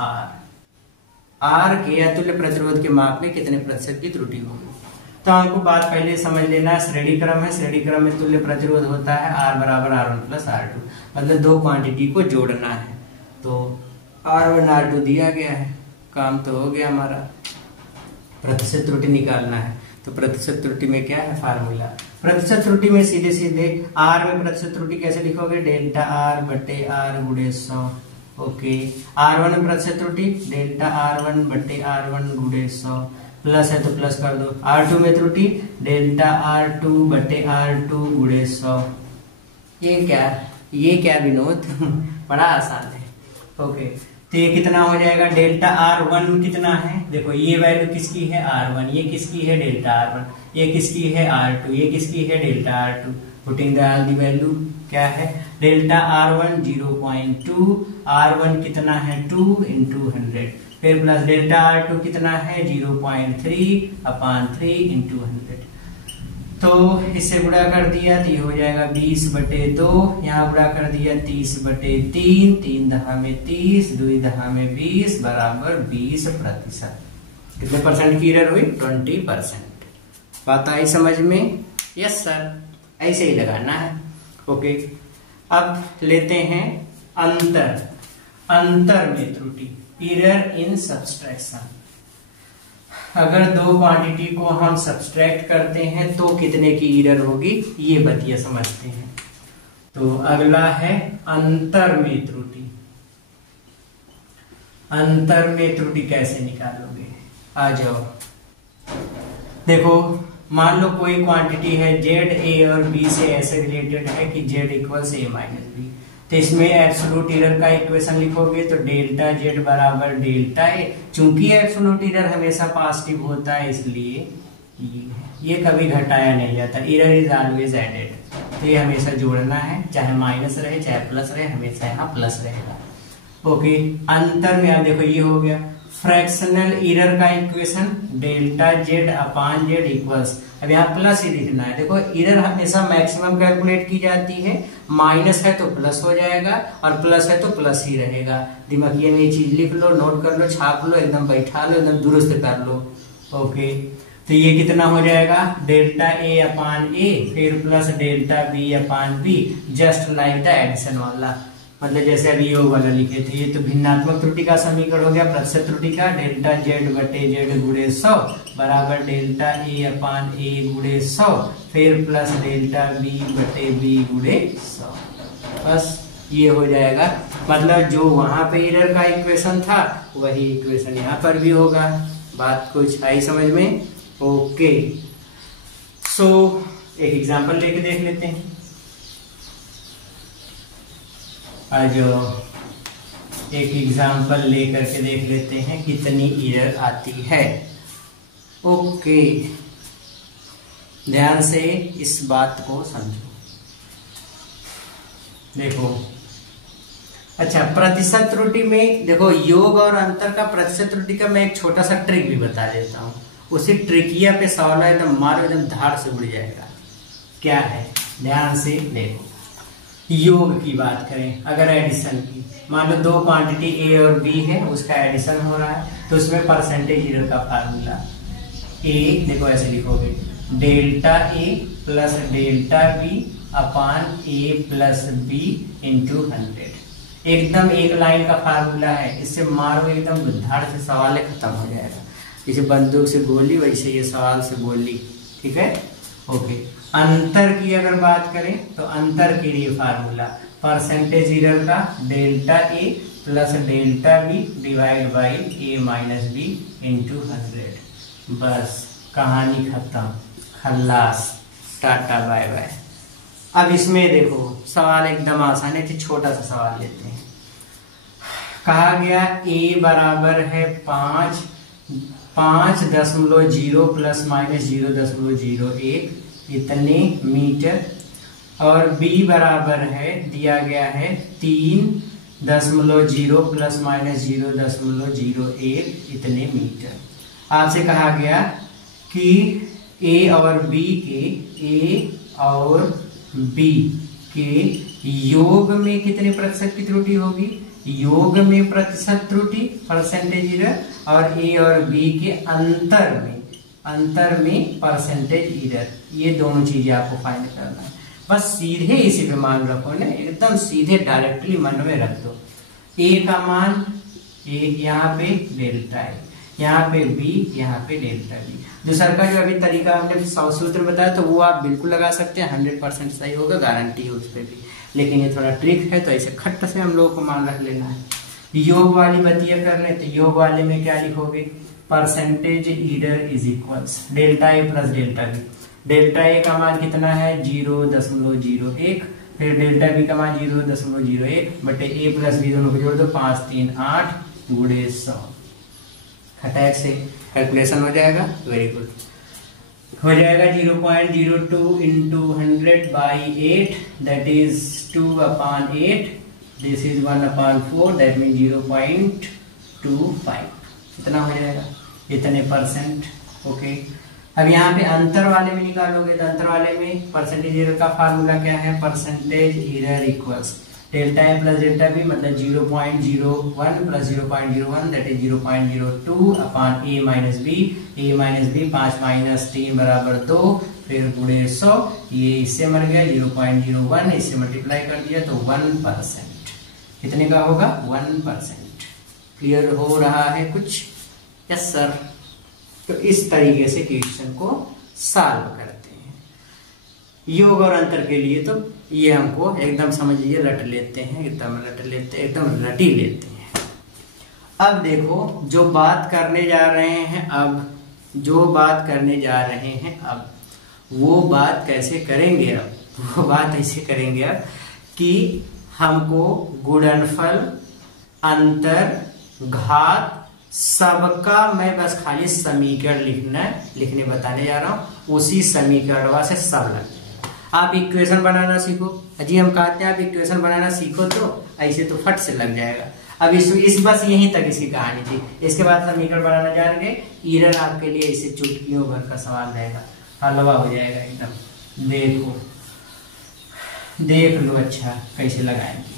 आर के या तुल्य प्रतिरोध के माप में कितने प्रतिशत की त्रुटि होगी। तो हमको बात पहले समझ लेना, श्रेणी क्रम है, श्रेणी क्रम में तुल्य प्रतिरोध होता है R बराबर R1 प्लस R2, मतलब दो क्वांटिटी को जोड़ना है। तो R1 R2 दिया गया है, काम तो हो गया हमारा, प्रतिशत त्रुटि निकालना है। तो प्रतिशत त्रुटि में क्या है फार्मूला, प्रतिशत त्रुटि में सीधे सीधे आर में प्रतिशत त्रुटि कैसे लिखोगे, डेल्टा आर बटे आर गुणे 100। ओके, R1 में प्रतिशत त्रुटि डेल्टा R1 बटे R1 गुणे 100, प्लस है तो प्लस कर दो। R2 में त्रुटि डेल्टा R2 बटे R2 गुणे 100। ये क्या विनोद बड़ा आसान है। ओके, तो ये कितना हो जाएगा, डेल्टा R1 कितना है, देखो ये वैल्यू किसकी है R1, ये किसकी है डेल्टा R1, ये किसकी है R2, ये किसकी है delta R2। Putting the value क्या है, डेल्टा R1 0.2, R1 कितना है 2 × 100, फिर प्लस डेल्टा R2 कितना है 0.3/3 × 100। तो इससे गुणा कर दिया तो ये हो जाएगा 20/2, यहाँ गुणा कर दिया 30/3, 3 दहा में 30, 2 दहा में 20 बराबर 20%। कितने परसेंट की एरर हुई, 20%। बात आई समझ में? यस सर, ऐसे ही लगाना है। ओके, अब लेते हैं अंतर में त्रुटि, एरर इन सब्सट्रैक्शन। अगर दो क्वांटिटी को हम सब्सट्रैक्ट करते हैं तो कितने की एरर होगी, ये बतिया समझते हैं। तो अगला है अंतर में त्रुटि। अंतर में त्रुटि कैसे निकालोगे, आ जाओ। देखो, मान लो कोई क्वांटिटी है जेड ए और बी से ऐसे रिलेटेड है कि Z equals a minus B, तो इसमें एब्सोल्यूट एरर का इक्वेशन लिखोगे तो डेल्टा जेड बराबर डेल्टा ए। चूंकि एब्सोल्यूट एरर हमेशा पॉजिटिव होता है इसलिए ये कभी घटाया नहीं जाता, एरर इज ऑलवेज एडेड। तो ये हमेशा जोड़ना है, चाहे माइनस रहे चाहे प्लस रहे, हमेशा यहाँ प्लस रहेगा। ओके, अंतर में आप देखो ये हो गया फ्रैक्शनल एरर का equation delta z upon Z equals, अब यहाँ प्लस ही लिखना है। देखो एरर हमेशा मैक्सिमम कैलकुलेट की जाती है, माइनस है तो प्लस हो जाएगा और प्लस है तो प्लस ही रहेगा। दिमागिए में ये चीज लिख लो, नोट कर लो, छाप लो, एकदम बैठा लो, एकदम दुरुस्त कर लो। ओके, तो ये कितना हो जाएगा, डेल्टा ए अपान ए फिर plus delta B upon B, just like the addition वाला, मतलब जैसे अभी योग वाला लिखे थे। ये तो भिन्नात्मक त्रुटि का समीकरण हो गया, प्रतिशत त्रुटि का, डेल्टा जेड बटे जेड गुणे 100 बराबर डेल्टा ए अपान ए गुणे 100 फिर प्लस डेल्टा बी बटे बी गुणे 100। बस ये हो जाएगा, मतलब जो वहां पे एरर का इक्वेशन था वही इक्वेशन यहाँ पर भी होगा। बात कुछ आई समझ में? ओके, सो एक एग्जांपल लेके देख लेते हैं। आज एक एग्जांपल लेकर के देख लेते हैं कितनी एरर आती है। ओके, ध्यान से इस बात को समझो। देखो, अच्छा, प्रतिशत त्रुटि में देखो योग और अंतर का प्रतिशत त्रुटि का मैं एक छोटा सा ट्रिक भी बता देता हूँ। उसी ट्रिकिया पे सवाल एकदम मारो, एकदम धार से उड़ जाएगा। क्या है, ध्यान से देखो। योग की बात करें, अगर एडिशन की, मान लो दो क्वांटिटी ए और बी है, उसका एडिशन हो रहा है, तो उसमें परसेंटेज एरर का फार्मूला ए, देखो ऐसे लिखोगे, delta A plus delta B upon A plus B into 100। एकदम एक लाइन का फार्मूला है, इससे मारो एकदम बुद्धाड़ से सवाल खत्म हो जाएगा। जैसे बंदूक से गोली वैसे ये सवाल से गोली, ठीक है? ओके, अंतर की अगर बात करें तो अंतर के लिए फार्मूला परसेंटेज एरर का delta A plus delta B divide by A minus B into 100। बस कहानी खत्म, खल्लास, टाटा बाय बाय। अब इसमें देखो सवाल एकदम आसान है, छोटा सा सवाल लेते हैं। कहा गया ए बराबर है 5.0 प्लस माइनस 0.01 इतने मीटर, और b बराबर है दिया गया है 3.0 प्लस माइनस 0.01 इतने मीटर। आपसे कहा गया कि a और b के योग में कितने प्रतिशत की त्रुटि होगी, योग में प्रतिशत त्रुटि परसेंटेज एरर, और a और b के अंतर में परसेंटेज एरर, ये दोनों चीजें आपको फाइंड करना है। बस सीधे इसी पे मान रखो ना, एकदम सीधे डायरेक्टली मन में रख दो। a का मान, a यहाँ पे डेल्टा है, यहाँ पे b, यहाँ पे डेल्टा b। दूसरा का जो अभी तरीका हमने सूत्र बताया तो वो आप बिल्कुल लगा सकते हैं, 100% सही होगा, गारंटी है उस पर भी। लेकिन ये थोड़ा ट्रिक है, तो ऐसे खट्ट से हम लोगों को मान रख लेना है। योग वाली बतिया कर रहे, तो योग वाले में क्या लिखोगे, percentage error is equals delta A plus delta B. Delta A का मान कितना है 0.01, फिर डेल्टा बी का मान 0.01 बटे ए प्लस बी दोनों को जोड़ दो, 5 3 8 गुणे 100। खटाक से कैलकुलेशन हो जाएगा, वेरी गुड। हो जाएगा 0.02 into 100 by 8 that is 2/8, this is 1/4 that mean 0.25। इतना हो जाएगा, इतने परसेंट। ओके, अब यहाँ पे अंतर वाले में निकालोगे तो अंतर वाले में परसेंटेज एरर का फार्मूला क्या है, percentage error equals delta A plus delta B मतलब 0.01 plus 0.01 that is 0.02 upon A minus B. A minus B 5 minus 3 बराबर 2, फिर गुणे 100, ये इससे मर गया 0.01, इससे मल्टीप्लाई कर दिया तो 1%। कितने का होगा 1%। क्लियर हो रहा है कुछ? Yes sir. तो इस तरीके से क्वेश्चन को सॉल्व करते हैं। योग और अंतर के लिए तो ये हमको एकदम समझ लीजिए रट लेते हैं, एकदम रट लेते हैं, एकदम रटी लेते हैं। अब देखो जो बात करने जा रहे हैं, अब जो बात करने जा रहे हैं, अब वो बात कैसे करेंगे? अब वो बात ऐसे करेंगे अब कि हमको गुणनफल, अंतर, घात सबका मैं बस खाली समीकरण लिखने बताने जा रहा हूं। उसी समीकरण से सब लग जाएगा। आप इक्वेशन बनाना सीखो। अजी हम कहते हैं आप इक्वेशन बनाना सीखो तो ऐसे तो फट से लग जाएगा। अब इस बस यहीं तक इसकी कहानी थी। इसके बाद समीकरण बनाना जान गए, ईरर आपके लिए ऐसे चुटकियों भर का सवाल रहेगा, हलवा हो जाएगा एकदम। देखो देख लो अच्छा कैसे लगाएंगे।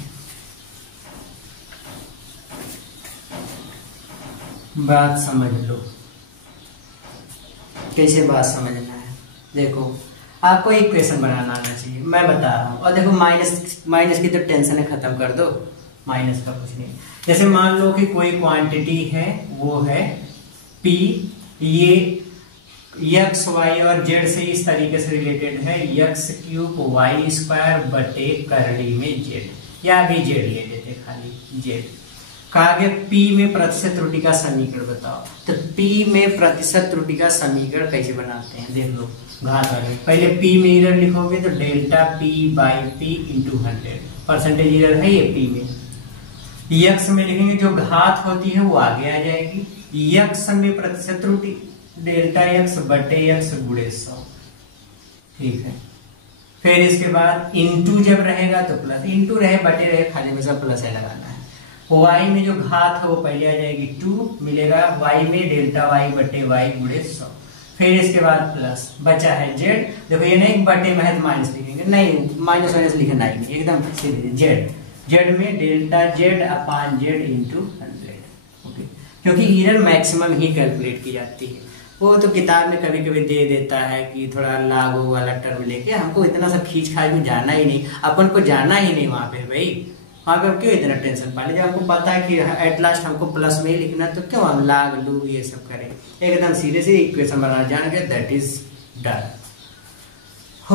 बात समझ लो, कैसे बात समझना है। देखो आपको इक्वेशन बनाना आना चाहिए, मैं बता रहा हूँ। और देखो माइनस की तो टेंशन खत्म कर दो, माइनस का कुछ नहीं। जैसे मान लो कि कोई क्वांटिटी है, वो है P, ये x y और z से इस तरीके से रिलेटेड है, x³ y² बटे करड़ी में z, या भी z ले लेते खाली z। कहा गया P में प्रतिशत त्रुटि का समीकरण बताओ। तो P में प्रतिशत त्रुटि का समीकरण कैसे बनाते हैं देख लो। घात आ गई, पहले P में एरर लिखोगे तो delta P by P into 100, percentage error है ये P में। x में लिखेंगे जो घात होती है वो आगे आ जाएगी। x में प्रतिशत त्रुटि डेल्टा x बटे x गुणे 100, ठीक है। फिर इसके बाद इंटू जब रहेगा तो प्लस, इंटू रहे बटे रहे खाली में सब प्लस है लगाना है। y में जो घात है वो पहले आ जाएगी 2, मिलेगा y में डेल्टा y बटे y गुणे 100। फिर इसके बाद प्लस, बचा है z। देखो ये नहीं बटे में है तो माइनस लिखेंगे, नहीं माइनस माइनस लिखना ही नहीं, एकदम सीधे z में delta z upon z into 100। Okay, क्योंकि एरर मैक्सिमम ही कैलकुलेट की जाती है। वो तो किताब में कभी कभी दे देता है कि थोड़ा लागू वाला टर्म लेके, हमको इतना सब खींच खाच में जाना ही नहीं, अपन को जाना ही नहीं वहां पे भाई। वहां पे क्यों इतना टेंशन पाले, जब हमको पता है कि एट लास्ट हमको प्लस में ही लिखना, तो क्यों हम लाग लू ये सब करें। एकदम सीधे से इक्वेशन बनाना जान गए, दैट इज डन।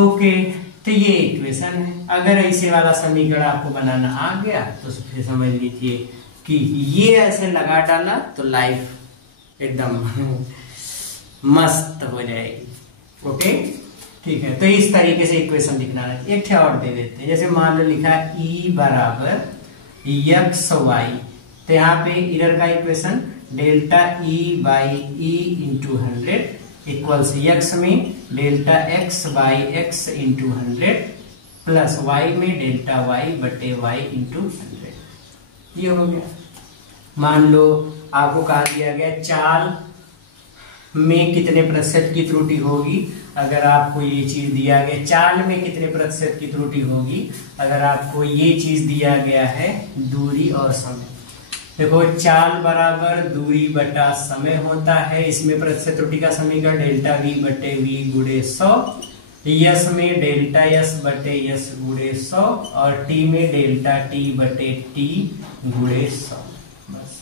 ओके, तो ये इक्वेशन है। अगर ऐसे वाला समीकरण आपको बनाना आ गया तो फिर समझ लीजिए कि ये ऐसे लगा डाला तो लाइफ एकदम मस्त हो जाएगी। ओके, ठीक है। तो इस तरीके से इक्वेशन लिखना है। एक और दे देते हैं, जैसे मान लो लिखा है E बराबर xy, तो यहाँ पे एरर का equation delta E by E into 100 equals x में delta x by x into 100 plus y में डेल्टा y बटे y इंटू 100। ये हो गया। मान लो आपको कहा दिया गया चाल में कितने प्रतिशत की त्रुटि होगी। अगर आपको ये चीज दिया गया, चाल में कितने प्रतिशत की त्रुटि होगी, अगर आपको ये चीज दिया गया है दूरी और समय। देखो चाल बराबर दूरी बटा समय होता है, इसमें प्रतिशत त्रुटि का समीकरण डेल्टा v बटे v गुणे 100, यस में डेल्टा यस बटे यस गुणे 100 और t में डेल्टा t बटे t गुणे 100। बस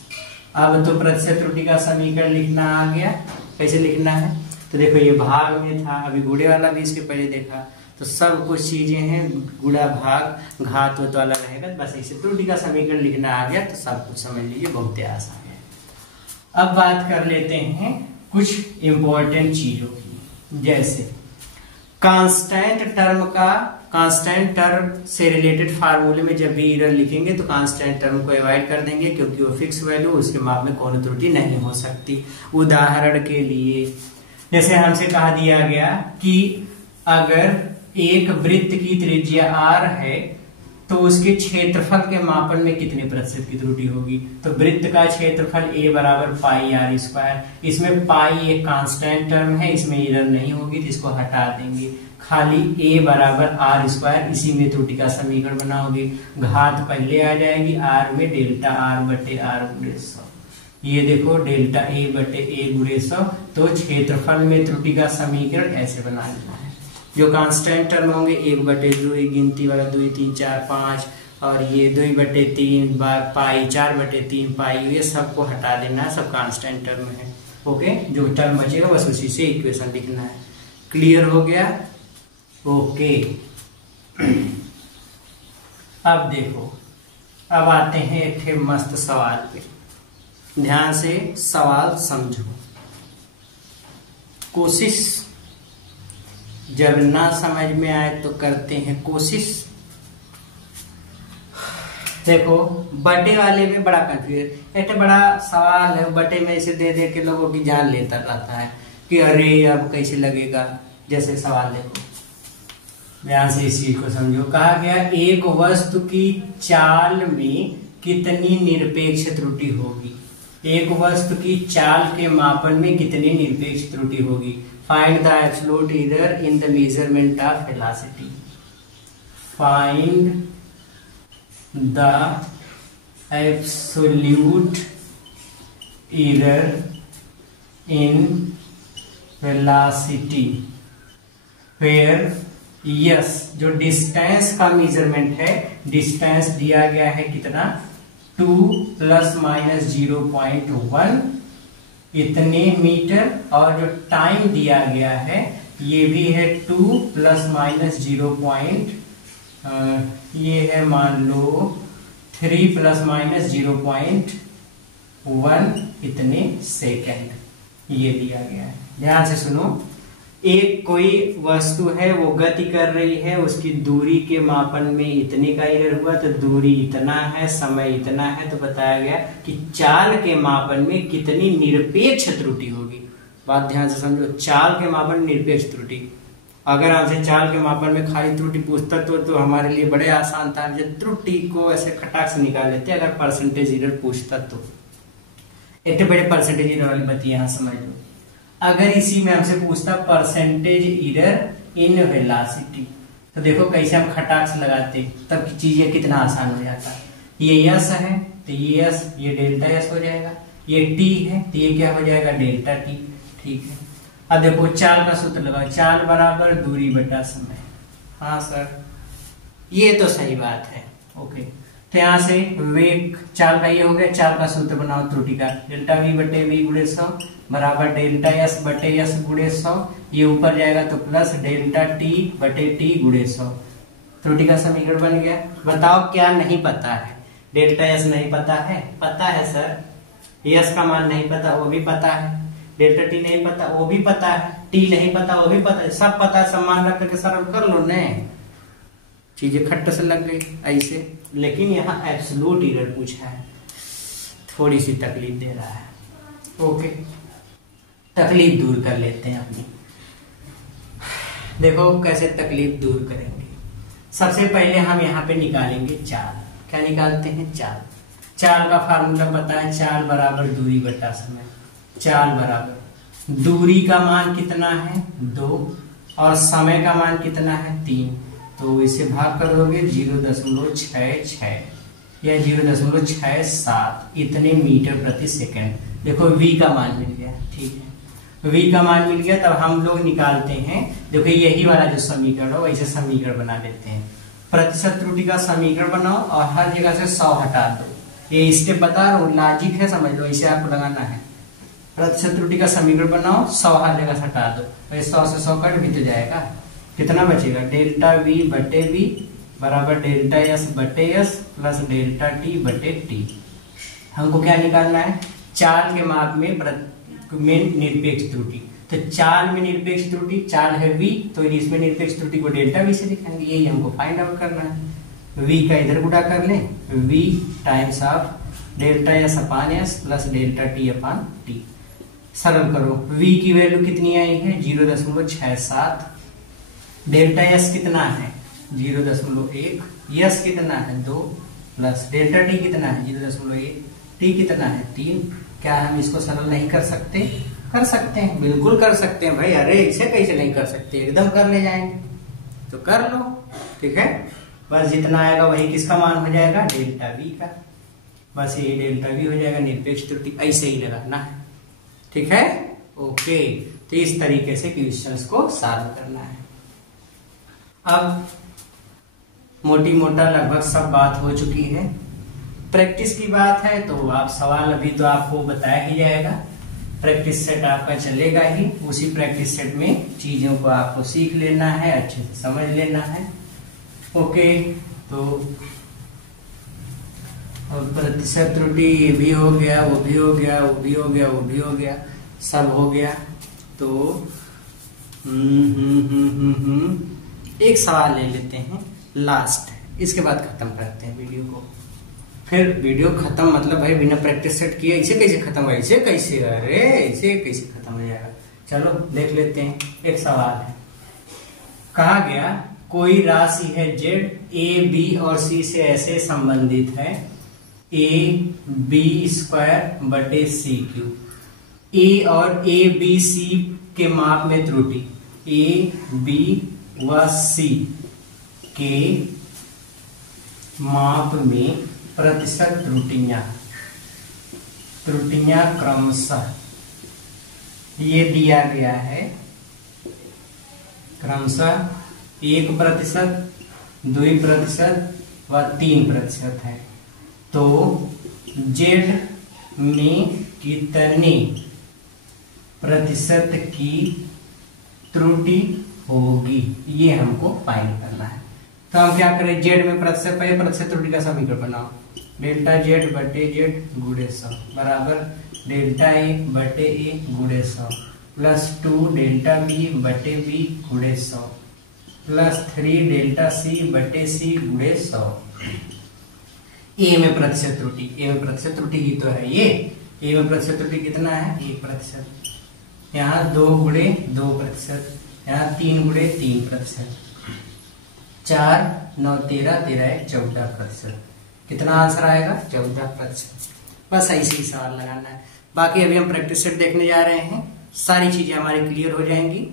अब तो प्रतिशत त्रुटि का समीकरण लिखना आ गया। कैसे लिखना है, तो देखो ये भाग में था, अभी गुणे वाला भी इसके पहले देखा, तो सब कुछ चीजें हैं, गुणा भाग घात हो तो अलग रहेगा, बस ऐसे त्रुटि का समीकरण लिखना आ गया तो सब कुछ समझ लीजिए, बहुत आसान है। अब बात कर लेते हैं कुछ इंपॉर्टेंट चीजों की, जैसे कांस्टेंट टर्म से रिलेटेड फार्मूले में जब भी एरर लिखेंगे तो कांस्टेंट टर्म को अवॉइड कर देंगे, क्योंकि वो फिक्स वैल्यू, उसके माप में कोई त्रुटि नहीं हो सकती। उदाहरण के लिए जैसे हमसे कहा दिया गया कि अगर एक वृत्त की त्रिज्या r है तो उसके क्षेत्रफल के मापन में कितने प्रतिशत की त्रुटि होगी, तो वृत्त का क्षेत्रफल a बराबर पाई आर स्क्वायर, इसमें पाई एक कांस्टेंट टर्म है, इसमें एरर नहीं होगी तो इसको हटा देंगे, खाली a बराबर आर स्क्वायर, इसी में त्रुटि का समीकरण बनाओगे, घात पहले आ जाएगी, r में डेल्टा r बटे r गुणे 100, ये देखो डेल्टा a बटे a गुणे 100, तो क्षेत्रफल में त्रुटि का समीकरण ऐसे बना लेना है। जो कांस्टेंट टर्म होंगे 1/2 गिनती वाला 2 3 4 5 और ये 2/3 पाई 4/3 पाई, ये सबको हटा देना है, सब कांस्टेंट टर्म है। ओके, जो टर्म बचेगा बस उसी से इक्वेशन लिखना है। क्लियर हो गया? ओके। अब देखो, अब आते हैं एक मस्त सवाल पे, ध्यान से सवाल समझो, कोशिश, जब ना समझ में आए तो करते हैं कोशिश। देखो बटे वाले में बड़ा कंफ्यूजन, एक बड़ा सवाल है, बटे में इसे दे दे के लोगों की जान लेता रहता है कि अरे अब कैसे लगेगा। जैसे सवाल देखो, ध्यान से इस चीज को समझो, कहा गया एक वस्तु की चाल में कितनी निरपेक्ष त्रुटि होगी, एक वस्तु की चाल के मापन में कितनी निरपेक्ष त्रुटि होगी। Find the absolute error in the measurement of velocity. Find the absolute error in velocity where yes, जो डिस्टेंस का मेजरमेंट है, डिस्टेंस दिया गया है कितना 2 ± 0.1 इतने मीटर, और जो टाइम दिया गया है ये भी है 2 ± 0. ये है मान लो 3 ± 0.1 इतने सेकंड, ये दिया गया है। ध्यान से सुनो, एक कोई वस्तु है वो गति कर रही है, उसकी दूरी के मापन में इतने का एरर हुआ तो दूरी इतना है, समय इतना है, तो बताया गया कि चाल के मापन में कितनी निरपेक्ष त्रुटि होगी। बात ध्यान से समझो, चाल के मापन में निरपेक्ष त्रुटि, अगर हमसे चाल के मापन में खाली त्रुटि पूछता तो हमारे लिए बड़े आसान था, जब त्रुटि को ऐसे खटाक से निकाल लेते। अगर परसेंटेज एरर पूछता तो इतने बड़े परसेंटेज एरर वाली बात यहाँ समझ लो। अगर इसी में हमसे पूछता परसेंटेज एरर इन वेलोसिटी, तो देखो कैसे हम खटाक से लगाते, तब की चीजें कितना आसान हो जाता। ये यस है तो ये यस, ये डेल्टा यस हो जाएगा, ये टी है तो ये क्या हो जाएगा डेल्टा टी। ठीक है, अब देखो चाल का सूत्र लगाओ, चाल बराबर दूरी बटा समय। हाँ सर, ये तो सही बात है। ओके, तो यहाँ से वेग चाल का ये हो गया, चाल का सूत्र बनाओ त्रुटि का, डेल्टा वी बटे वी गुणे 100 बराबर डेल्टा एस बटे एस गुणे 100, ये ऊपर जाएगा तो प्लस डेल्टा टी बटे टी गुणे 100। त्रुटि का समीकरण बन गया। बताओ क्या नहीं पता है? डेल्टा एस नहीं पता है? पता है सर। एस का मान नहीं पता, वो भी पता है। डेल्टा टी नहीं पता, वो भी पता है। टी नहीं पता, वो भी पता है। सब पता है, सब मान रख करके सरल कर लो ने, चीजें खट्ट से लग गई ऐसे। लेकिन यहाँ एब्सोल्यूट एरर पूछा है, थोड़ी सी तकलीफ दे रहा है। ओके, तकलीफ दूर कर लेते हैं अपनी। देखो कैसे तकलीफ दूर करेंगे। सबसे पहले हम यहाँ पे निकालेंगे चाल। क्या निकालते हैं? चाल। चाल का फार्मूला पता है, चाल बराबर दूरी बटा समय। चाल बराबर दूरी का मान कितना है 2 और समय का मान कितना है 3, तो इसे भाग कर दोगे 0.66 या 0.67 इतने मीटर प्रति सेकंड। देखो v का मान मिल गया। ठीक है, v का मान मिल गया, तब हम लोग निकालते हैं। देखो यही वाला जो समीकरण हो वैसे समीकरण बना लेते हैं। प्रतिशत त्रुटि का समीकरण बनाओ और हर जगह से 100 हटा दो। ये स्टेप बता रहा हूँ, लॉजिक है, समझ लो, इसे आपको लगाना है। प्रतिशत त्रुटि का समीकरण बनाओ, 100 हर जगह से हटा दो, 100 से 100 कट भी तो जाएगा, कितना बचेगा, डेल्टा वी बटे वी बराबर डेल्टा एस बटे एस प्लस डेल्टा टी बटे टी। हमको क्या निकालना है, चाल के माप में निरपेक्ष त्रुटि। तो चाल में निरपेक्ष त्रुटि, चाल है v, तो इसमें निरपेक्ष त्रुटि को डेल्टा v से लिखेंगे, यही हमको फाइंड आउट करना है। v का इधर गुणा कर लें, v times of delta S upon S plus delta T upon T. सरल करो, v की वैल्यू कितनी आई है 0.67, डेल्टा एस कितना है 0.1, यस कितना है 2 प्लस डेल्टा टी कितना है 0.1, टी कितना है 3। क्या हम इसको सरल नहीं कर सकते? कर सकते हैं, बिल्कुल कर सकते हैं भाई। अरे इसे कैसे नहीं कर सकते, एकदम कर ले जाएंगे, तो कर लो, ठीक है। बस जितना आएगा वही किसका मान हो जाएगा, डेल्टा वी का। बस ये डेल्टा वी हो जाएगा, निरपेक्ष त्रुटि ऐसे ही लगाना है, ठीक है। ओके, तो इस तरीके से क्वेश्चंस को सॉल्व करना है। अब मोटी मोटा लगभग सब बात हो चुकी है। प्रैक्टिस की बात है तो आप सवाल अभी तो आपको बताया ही जाएगा, प्रैक्टिस सेट आपका चलेगा ही, उसी प्रैक्टिस सेट में चीजों को आपको सीख लेना है, अच्छे से समझ लेना है। ओके, तो प्रतिशत त्रुटि ये भी हो गया, वो भी हो गया, वो भी हो गया, वो भी हो गया, सब हो गया। तो एक सवाल ले लेते हैं लास्ट, इसके बाद खत्म करते हैं वीडियो को। फिर वीडियो खत्म मतलब भाई बिना प्रैक्टिस सेट किए ऐसे कैसे खत्म होगा, ऐसे कैसे, अरे ऐसे कैसे खत्म हो जाएगा। चलो देख लेते हैं। एक सवाल है, कहा गया कोई राशि है z a b और c से ऐसे संबंधित है a b स्क्वायर बटे c क्यूब। a और a b c के माप में त्रुटि a b व c के माप में प्रतिशत त्रुटियां क्रमशः ये दिया गया है, क्रमशः 1%, 2% व 3% है। तो z में कितने प्रतिशत की त्रुटि होगी, ये हमको फाइंड करना है। तो हम क्या करें, z में प्रतिशत, पहले प्रतिशत त्रुटि का समीकरण बनाओ, डेल्टा z बटे z गुणे 100 बराबर डेल्टा a बटे a गुणे 100 प्लस 2 डेल्टा b बटे b गुणे 100 प्लस 3 डेल्टा c बटे c गुणे 100। a में प्रतिशत त्रुटि, a में प्रतिशत त्रुटि ही तो है ये, a में प्रतिशत त्रुटि कितना है 1%, यहाँ 2 गुणे 2%, यहाँ 3 गुणे 3%, 4 9 13 13 14%, कितना आंसर आएगा 14%। बस ऐसे ही सवाल लगाना है। बाकी अभी हम प्रैक्टिस सेट देखने जा रहे हैं, सारी चीजें हमारी क्लियर हो जाएंगी।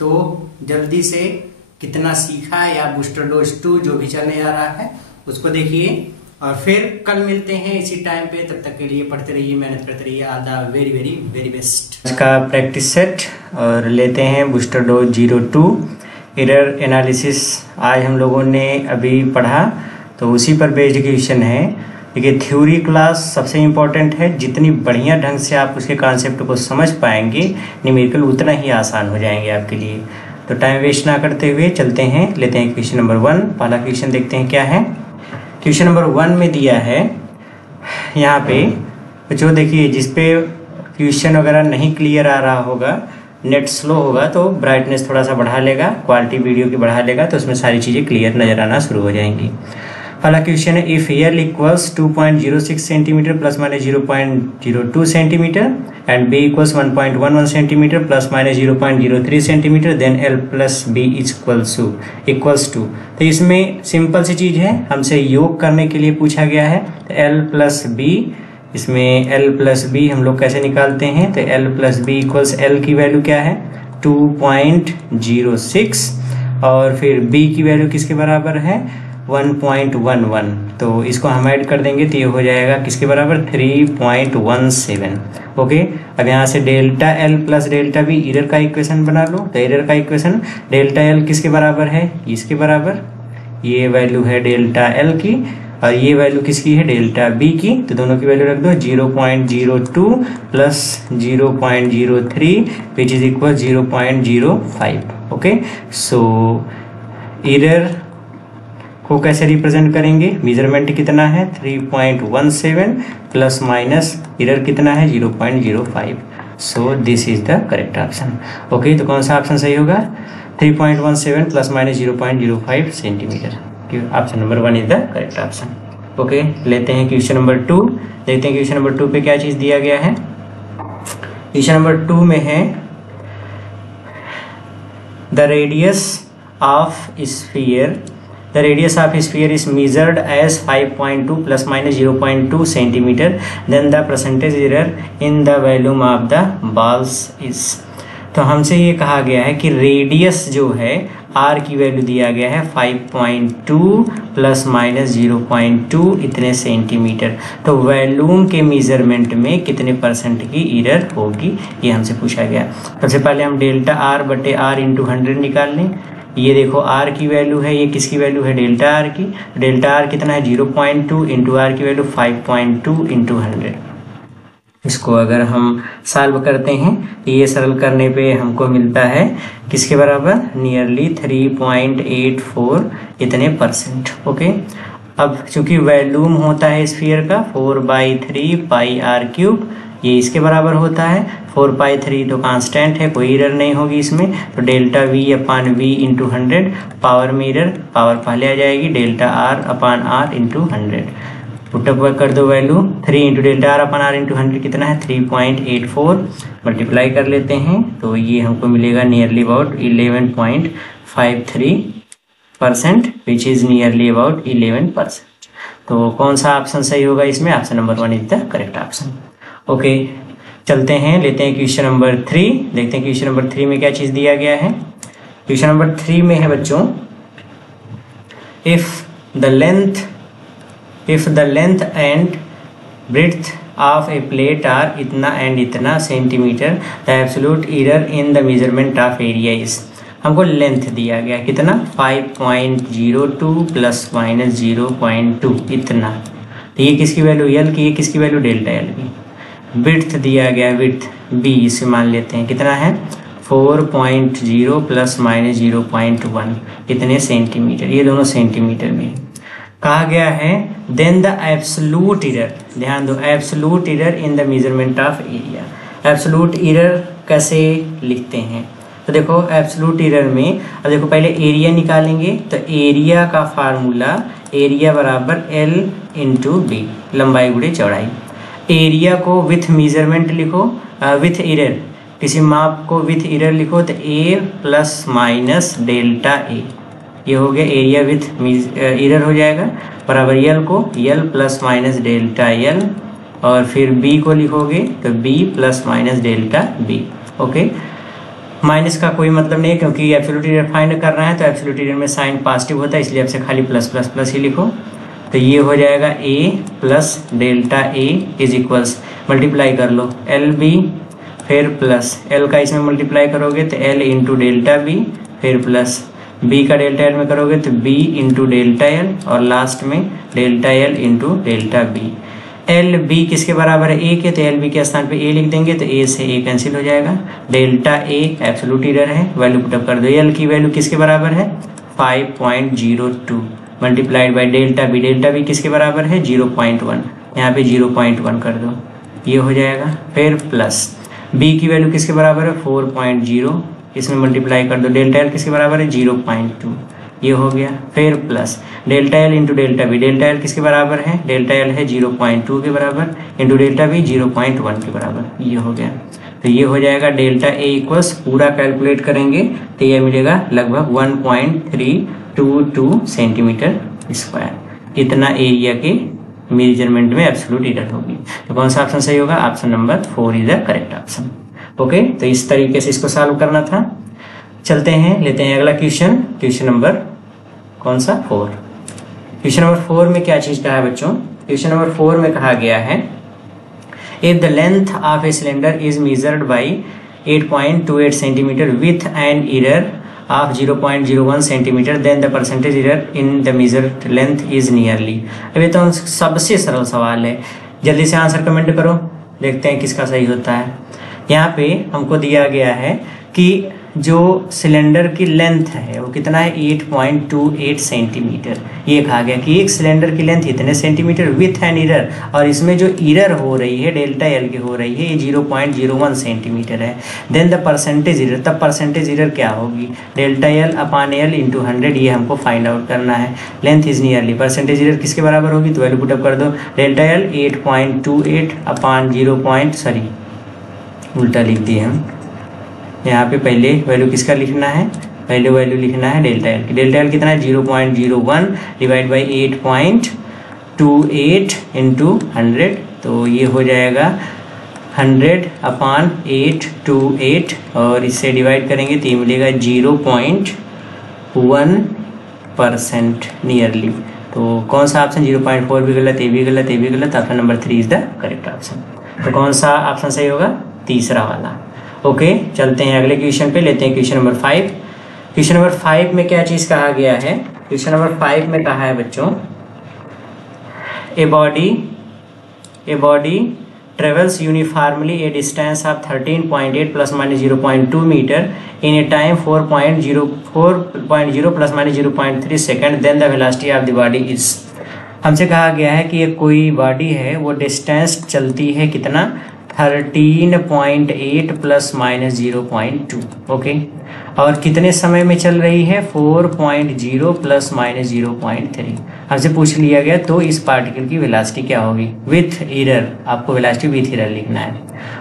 तो जल्दी से कितना सीखा या बूस्टर डोज 2 जो भी चलने जा रहा है उसको देखिए, और फिर कल मिलते हैं इसी टाइम पे। तब तक के लिए पढ़ते रहिए, मेहनत करते रहिए। All the very very very best. इसका प्रैक्टिस सेट और लेते हैं बूस्टर डोज 02 एरर एनालिसिस। आज हम लोगों ने अभी पढ़ा तो उसी पर बेस्ड क्वेश्चन है। देखिए थ्योरी क्लास सबसे इम्पोर्टेंट है, जितनी बढ़िया ढंग से आप उसके कॉन्सेप्ट को समझ पाएंगे न्यूमेरिकल उतना ही आसान हो जाएंगे आपके लिए। तो टाइम वेस्ट ना करते हुए चलते हैं, लेते हैं क्वेश्चन नंबर 1। पहला क्वेश्चन देखते हैं क्या है। क्वेश्चन नंबर 1 में दिया है यहाँ पे, जो देखिए जिसपे क्वेश्चन वगैरह नहीं क्लियर आ रहा होगा, नेट स्लो होगा तो ब्राइटनेस थोड़ा सा बढ़ा लेगा, क्वालिटी वीडियो की बढ़ा लेगा, तो उसमें सारी चीज़ें क्लियर नजर आना शुरू हो जाएंगी। पहला क्वेश्चन है, if L equals 2.06 centimetre plus minus 0.02 centimetre and B equals 1.11 centimetre plus minus 0.03 centimetre then L plus B equals two. तो इसमें सिंपल सी चीज है, हमसे योग करने के लिए पूछा गया है। तो एल प्लस बी, इसमें एल प्लस बी हम लोग कैसे निकालते हैं, तो L plus B equals L की वैल्यू क्या है 2.06 और फिर बी की वैल्यू किसके बराबर है 1.11। तो इसको हम ऐड कर देंगे तो ये हो जाएगा किसके बराबर 3.17। ओके, अब यहाँ से delta L plus delta B error का इक्वेशन बना लो। तो एरर का इक्वेशन डेल्टा एल किसके बराबर है, इसके बराबर, ये वैल्यू है डेल्टा एल की और ये वैल्यू किसकी है, डेल्टा बी की। तो दोनों की वैल्यू रख दो 0.02 plus 0.03 which is equal 0.05। Okay, so error को कैसे रिप्रेजेंट करेंगे, मेजरमेंट कितना है 3.17 प्लस माइनस एरर कितना है 0.05। So this is the correct option. Okay, तो कौन सा ऑप्शन सही होगा, 3.17 plus minus 0.05 centimetre. Option number 1 is the correct option. Okay, लेते हैं क्वेश्चन नंबर 2। देखते हैं क्वेश्चन नंबर 2 पे क्या चीज दिया गया है। क्वेश्चन नंबर 2 में है the radius of sphere is measured as 5.2 plus minus 0.2 centimeter. Then the percentage error in the volume of the balls is। तो हमसे ये कहा गया है कि रेडियस जो है r की वैल्यू दिया गया है 5.2 प्लस माइनस 0.2 इतने सेंटीमीटर। तो वॉल्यूम के मेजरमेंट में कितने परसेंट की एरर होगी, ये हमसे पूछा गया। सबसे पहले हम डेल्टा r बटे r इंटू 100 निकाल लें। ये देखो r की वैल्यू है, ये किसकी वैल्यू है, डेल्टा r की। डेल्टा r कितना है 0.2 इंटू r की वैल्यू 5.2 इंटू 100। इसको अगर हम सॉल्व करते हैं तो ये सरल करने पे हमको मिलता है किसके बराबर, नियरली 3.84 इतने परसेंट। ओके, अब चूंकि वॉल्यूम होता है स्फीयर का 4/3 पाई r क्यूब, ये इसके बराबर होता है। 4/3 तो कांस्टेंट है, कोई एरर नहीं होगी इसमें। तो डेल्टा v अपान v इंटू 100, पावर में एरर, पावर पहले आ जाएगी, डेल्टा r अपान r इंटू 100। पुटअप कर दो वैल्यू, 3 इंटू डेल्टा r अपान r इंटू 100 कितना है 3.84। मल्टीप्लाई कर लेते हैं तो ये हमको मिलेगा nearly about 11.53% which is nearly about 11%। तो कौन सा ऑप्शन सही होगा इसमें, option number 1 is the correct option. Okay, चलते हैं, लेते हैं क्वेश्चन नंबर 3। देखते हैं क्वेश्चन नंबर 3 में क्या चीज दिया गया है। क्वेश्चन नंबर 3 में है बच्चों, if the length and breadth of a plate are इतना एंड इतना centimetre, the absolute error in the measurement of area is. हमको लेंथ दिया गया कितना 5.02 प्लस माइनस 0.2 इतना। तो ये किसकी वैल्यू एल की, ये किसकी वैल्यू डेल्टा एल की। विड्थ दिया गया, विड्थ बी इसे मान लेते हैं कितना है 4.0 प्लस माइनस 0.1 इतने सेंटीमीटर, ये दोनों सेंटीमीटर में कहा गया है। देन द एब्सोल्यूट एरर, ध्यान दो, absolute error in the measurement of area. Absolute error कैसे लिखते हैं, तो देखो एब्सोल्यूट एरर में, अब देखो पहले एरिया निकालेंगे। तो एरिया का फार्मूला, एरिया बराबर एल इंटू बी, लंबाई गुणे चौड़ाई। एरिया को विथ मेजरमेंट लिखो, विथ एरर, किसी माप को विथ एरर लिखो तो ए प्लस माइनस डेल्टा ए, ये हो गया एरिया विथ एरर हो जाएगा, बराबर यल को L plus minus delta L, और फिर बी को लिखोगे तो B plus minus delta B. Okay, minus का कोई मतलब नहीं क्योंकि एब्सोल्यूट एरर फाइंड कर रहा है, तो एब्सोल्यूट एरर में साइन पॉजिटिव होता है, इसलिए आपसे खाली प्लस प्लस प्लस ही लिखो। तो ये हो जाएगा a plus delta A is equals, multiply कर लो एल बी, फिर प्लस एल का इसमें मल्टीप्लाई करोगे तो एल इंटू डेल्टा बी, फिर प्लस बी का डेल्टा एल में करोगे तो बी इंटू डेल्टा एल, और लास्ट में delta L into delta B. L B किसके बराबर है, ए के, तो एल बी के स्थान पे ए लिख देंगे तो ए से ए कैंसिल हो जाएगा। डेल्टा ए एब्सोल्यूट एरर है, वैल्यू पुटअप कर दो। एल की वैल्यू किसके बराबर है 5.02 multiplied by delta B, delta B किसके बराबर है 0.1, यहाँ पे 0.1 कर दो, ये हो जाएगा। फिर प्लस बी की वैल्यू किसके बराबर है 4.0, इसमें मल्टीप्लाई कर दो, डेल्टा एल किसके बराबर है 0.2, ये हो गया। फिर plus delta L into delta B, delta L किसके बराबर है, डेल्टा एल है 0.2 के बराबर, इंटू डेल्टा बी 0.1 के बराबर, ये हो गया। तो ये हो जाएगा डेल्टा ए इक्वल्स, पूरा कैलकुलेट करेंगे तो ये मिलेगा लगभग 1.322 सेंटीमीटर स्क्वायर। इतना एरिया के मेजरमेंट में एब्सोल्यूट एरर होगी। तो कौन सा ऑप्शन सही होगा, option number 4 is the correct option. Okay, तो इस तरीके से इसको सॉल्व करना था। चलते हैं, लेते हैं अगला क्वेश्चन, क्वेश्चन नंबर कौन सा 4। क्वेश्चन नंबर 4 में क्या चीज कहा है बच्चों, क्वेश्चन नंबर 4 में कहा गया है if the length of a cylinder is measured by 8.28 centimetre with an error of 0.01 centimetre, then the percentage error in the measured length is nearly. अब ये तो सबसे सरल सवाल है, जल्दी से आंसर कमेंट करो, देखते हैं किसका सही होता है। यहाँ पे हमको दिया गया है कि जो सिलेंडर की लेंथ है वो कितना है 8.28 सेंटीमीटर। ये कहा गया कि एक सिलेंडर की लेंथ इतने सेंटीमीटर विथ एन इरर, और इसमें जो इरर हो रही है डेल्टा एल की हो रही है ये 0.01 सेंटीमीटर है। देन द परसेंटेज इरर, तब परसेंटेज इरर क्या होगी, delta L upon L into 100, ये हमको फाइंड आउट करना है। Length is nearly, percentage error किसके बराबर होगी, तो वैल्यू पुटअप कर दो, डेल्टा एल 8.28 अपॉन 0. उल्टा लिख दिए हम। यहाँ पे पहले वैल्यू किसका लिखना है, पहले वैल्यू लिखना है डेल्टा एल की। डेल्टा एल कितना है 0.01 डिवाइड बाई 8.28 इंटू 100, तो ये हो जाएगा 100 अपॉन 828, और इससे डिवाइड करेंगे तो ये मिलेगा 0.1% नियरली। तो कौन सा ऑप्शन 0.4 भी गलत, ये भी गलत, ये भी गलत, option number 3 is the correct option. तो कौन सा ऑप्शन सही होगा, तीसरा वाला। ओके, चलते हैं अगले क्वेश्चन पे, लेते हैं क्वेश्चन नंबर 5। क्वेश्चन नंबर 5 में क्या चीज कहा गया है, क्वेश्चन नंबर 5 में कहा है बच्चों, a body travels uniformly a distance of 13.8 plus minus 0.2 metre in a time 4.0 plus minus 0.3 second, then the velocity of the body is. हमसे कहा गया है कि एक कोई बॉडी है वो डिस्टेंस चलती है कितना 13.8 प्लस माइनस 0.2, ओके, और कितने समय में चल रही है 4.0 प्लस माइनस 0.3। हमसे पूछ लिया गया तो इस पार्टिकल की वेलोसिटी क्या होगी विथ एरर, आपको वेलोसिटी विथ एरर लिखना है।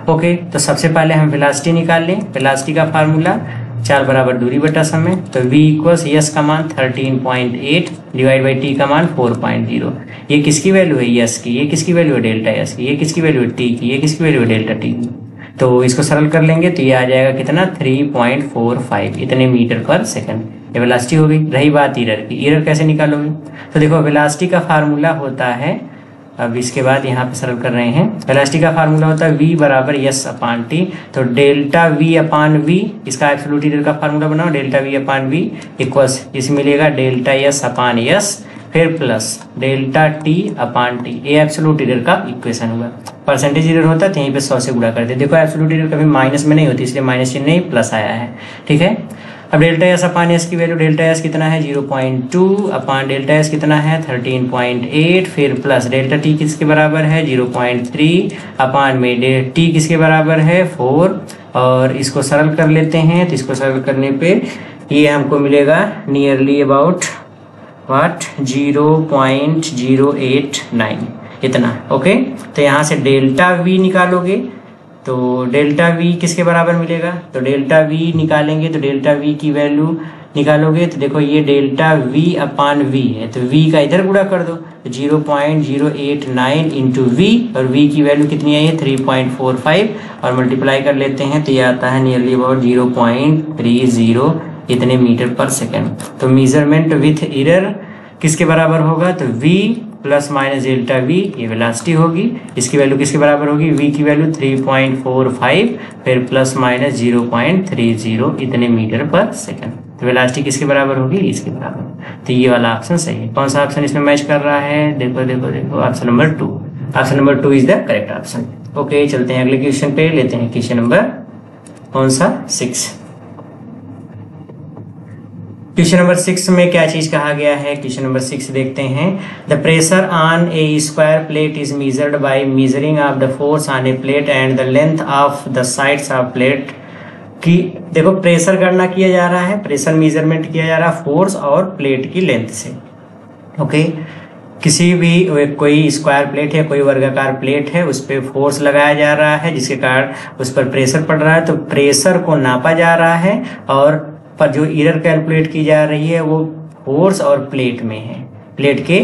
ओके, तो सबसे पहले हम वेलोसिटी निकाल लें। वेलोसिटी का फार्मूला 4 बराबर दूरी बटा समय, तो v इक्वल्स यस का मान 13.8 डिवाइड बाई t का मान 4.0। ये किसकी वैल्यू है, यस की, ये किसकी वैल्यू है डेल्टा यस की, ये किसकी वैल्यू है t की, ये किसकी वैल्यू है डेल्टा t की। तो इसको सरल कर लेंगे तो ये आ जाएगा कितना 3.45 इतने मीटर पर सेकंड, ये वेलोसिटी हो गई। रही बात एरर की, एरर कैसे निकालोगे, तो देखो वेलोसिटी का फार्मूला होता है, अब इसके बाद यहाँ पे सरल कर रहे हैं, वेलोसिटी का फार्मूला होता है v बराबर यस अपान टी, तो डेल्टा v अपान v, इसका एब्सोल्यूट एरर का फार्मूला बनाओ, डेल्टा v अपान v इक्वल्स इस मिलेगा डेल्टा यस अपान यस फिर plus delta T upon T, ये एब्सोल्यूट एरर का इक्वेशन हुआ। परसेंटेज एरर होता है तो यहीं पे 100 से गुणा करते, देखो एब्सोल्यूट एरर कभी माइनस में नहीं होती, इसलिए माइनस चिन्ह नहीं प्लस आया है, ठीक है। अब डेल्टा एस अपान एस की वैल्यू, डेल्टा एस कितना है 0.2 अपान डेल्टा एस कितना है 13.8, फिर प्लस डेल्टा टी किसके बराबर है 0.3 अपान में टी किसके बराबर है 4, और इसको सरल कर लेते हैं, तो इसको सरल करने पे ये हमको मिलेगा नियरली अबाउट 0.089 इतना, ओके। तो यहाँ से डेल्टा वी निकालोगे तो डेल्टा वी किसके बराबर मिलेगा, तो डेल्टा वी निकालेंगे तो डेल्टा वी की वैल्यू निकालोगे तो देखो ये डेल्टा वी अपान वी है, तो वी का इधर गुणा कर दो, 0.089 इंटू वी, और वी की वैल्यू कितनी आई है 3.45, और मल्टीप्लाई कर लेते हैं तो ये आता है नियरली अबाउट 0.30 इतने मीटर पर सेकेंड। तो मेजरमेंट विथ एरर किसके बराबर होगा, तो v plus minus delta v, ये वेलोसिटी होगी, इसकी वैल्यू किसके बराबर होगी, v की वैल्यू 3.45 फिर प्लस माइनस 0.30 इतने मीटर पर सेकंड। तो वेलोसिटी किसके बराबर होगी, इसके बराबर। तो ये वाला ऑप्शन सही है। कौन सा ऑप्शन इसमें मैच कर रहा है, देखो देखो देखो, option number 2, option number 2 is the correct option. Okay, चलते हैं अगले क्वेश्चन पे, लेते हैं क्वेश्चन नंबर कौन सा 6। क्वेश्चन नंबर 6 में क्या चीज कहा गया है, क्वेश्चन नंबर 6 देखते हैं। The pressure on A square plate is measured by measuring of the force on A plate and the length of the sides of plate की। देखो प्रेशर गणना किया जा रहा है, प्रेशर मेजरमेंट किया जा रहा है फोर्स और प्लेट की लेंथ से, ओके। किसी भी कोई स्क्वायर प्लेट है, कोई वर्गाकार प्लेट है, उस पर फोर्स लगाया जा रहा है जिसके कारण उस पर प्रेशर पड़ रहा है, तो प्रेशर को नापा जा रहा है, और पर जो एरर कैलकुलेट की जा रही है वो फोर्स और प्लेट में है, प्लेट के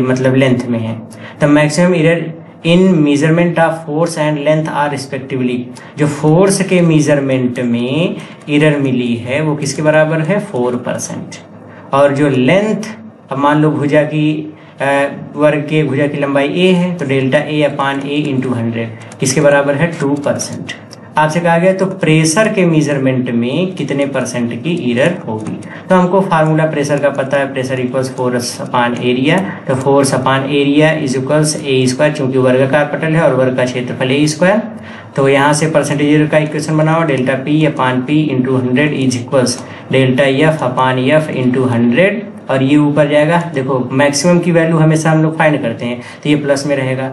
मतलब लेंथ में है। The maximum error in measurement of force and length are respectively. जो फोर्स के मेजरमेंट में एरर मिली है वो किसके बराबर है 4%, और जो लेंथ, अब मान लो भुजा की वर्ग के भुजा की लंबाई a है, तो delta a upon a into 100 किसके बराबर है 2%। आपसे कहा गया तो प्रेशर के मेजरमेंट में कितने परसेंट की एरर होगी। तो हमको फार्मूला प्रेशर का पता है, pressure equals force upon area. तो force upon area is equals A square, चूंकि वर्गाकार पटल है और वर्ग का क्षेत्रफल ए स्क्वायर। तो यहाँ से परसेंटेज एरर का इक्वेशन बनाओ, delta P upon P into 100 is equals delta F upon F into 100, और ये ऊपर जाएगा। देखो मैक्सिमम की वैल्यू हमेशा हम लोग फाइंड करते हैं, तो ये प्लस में रहेगा,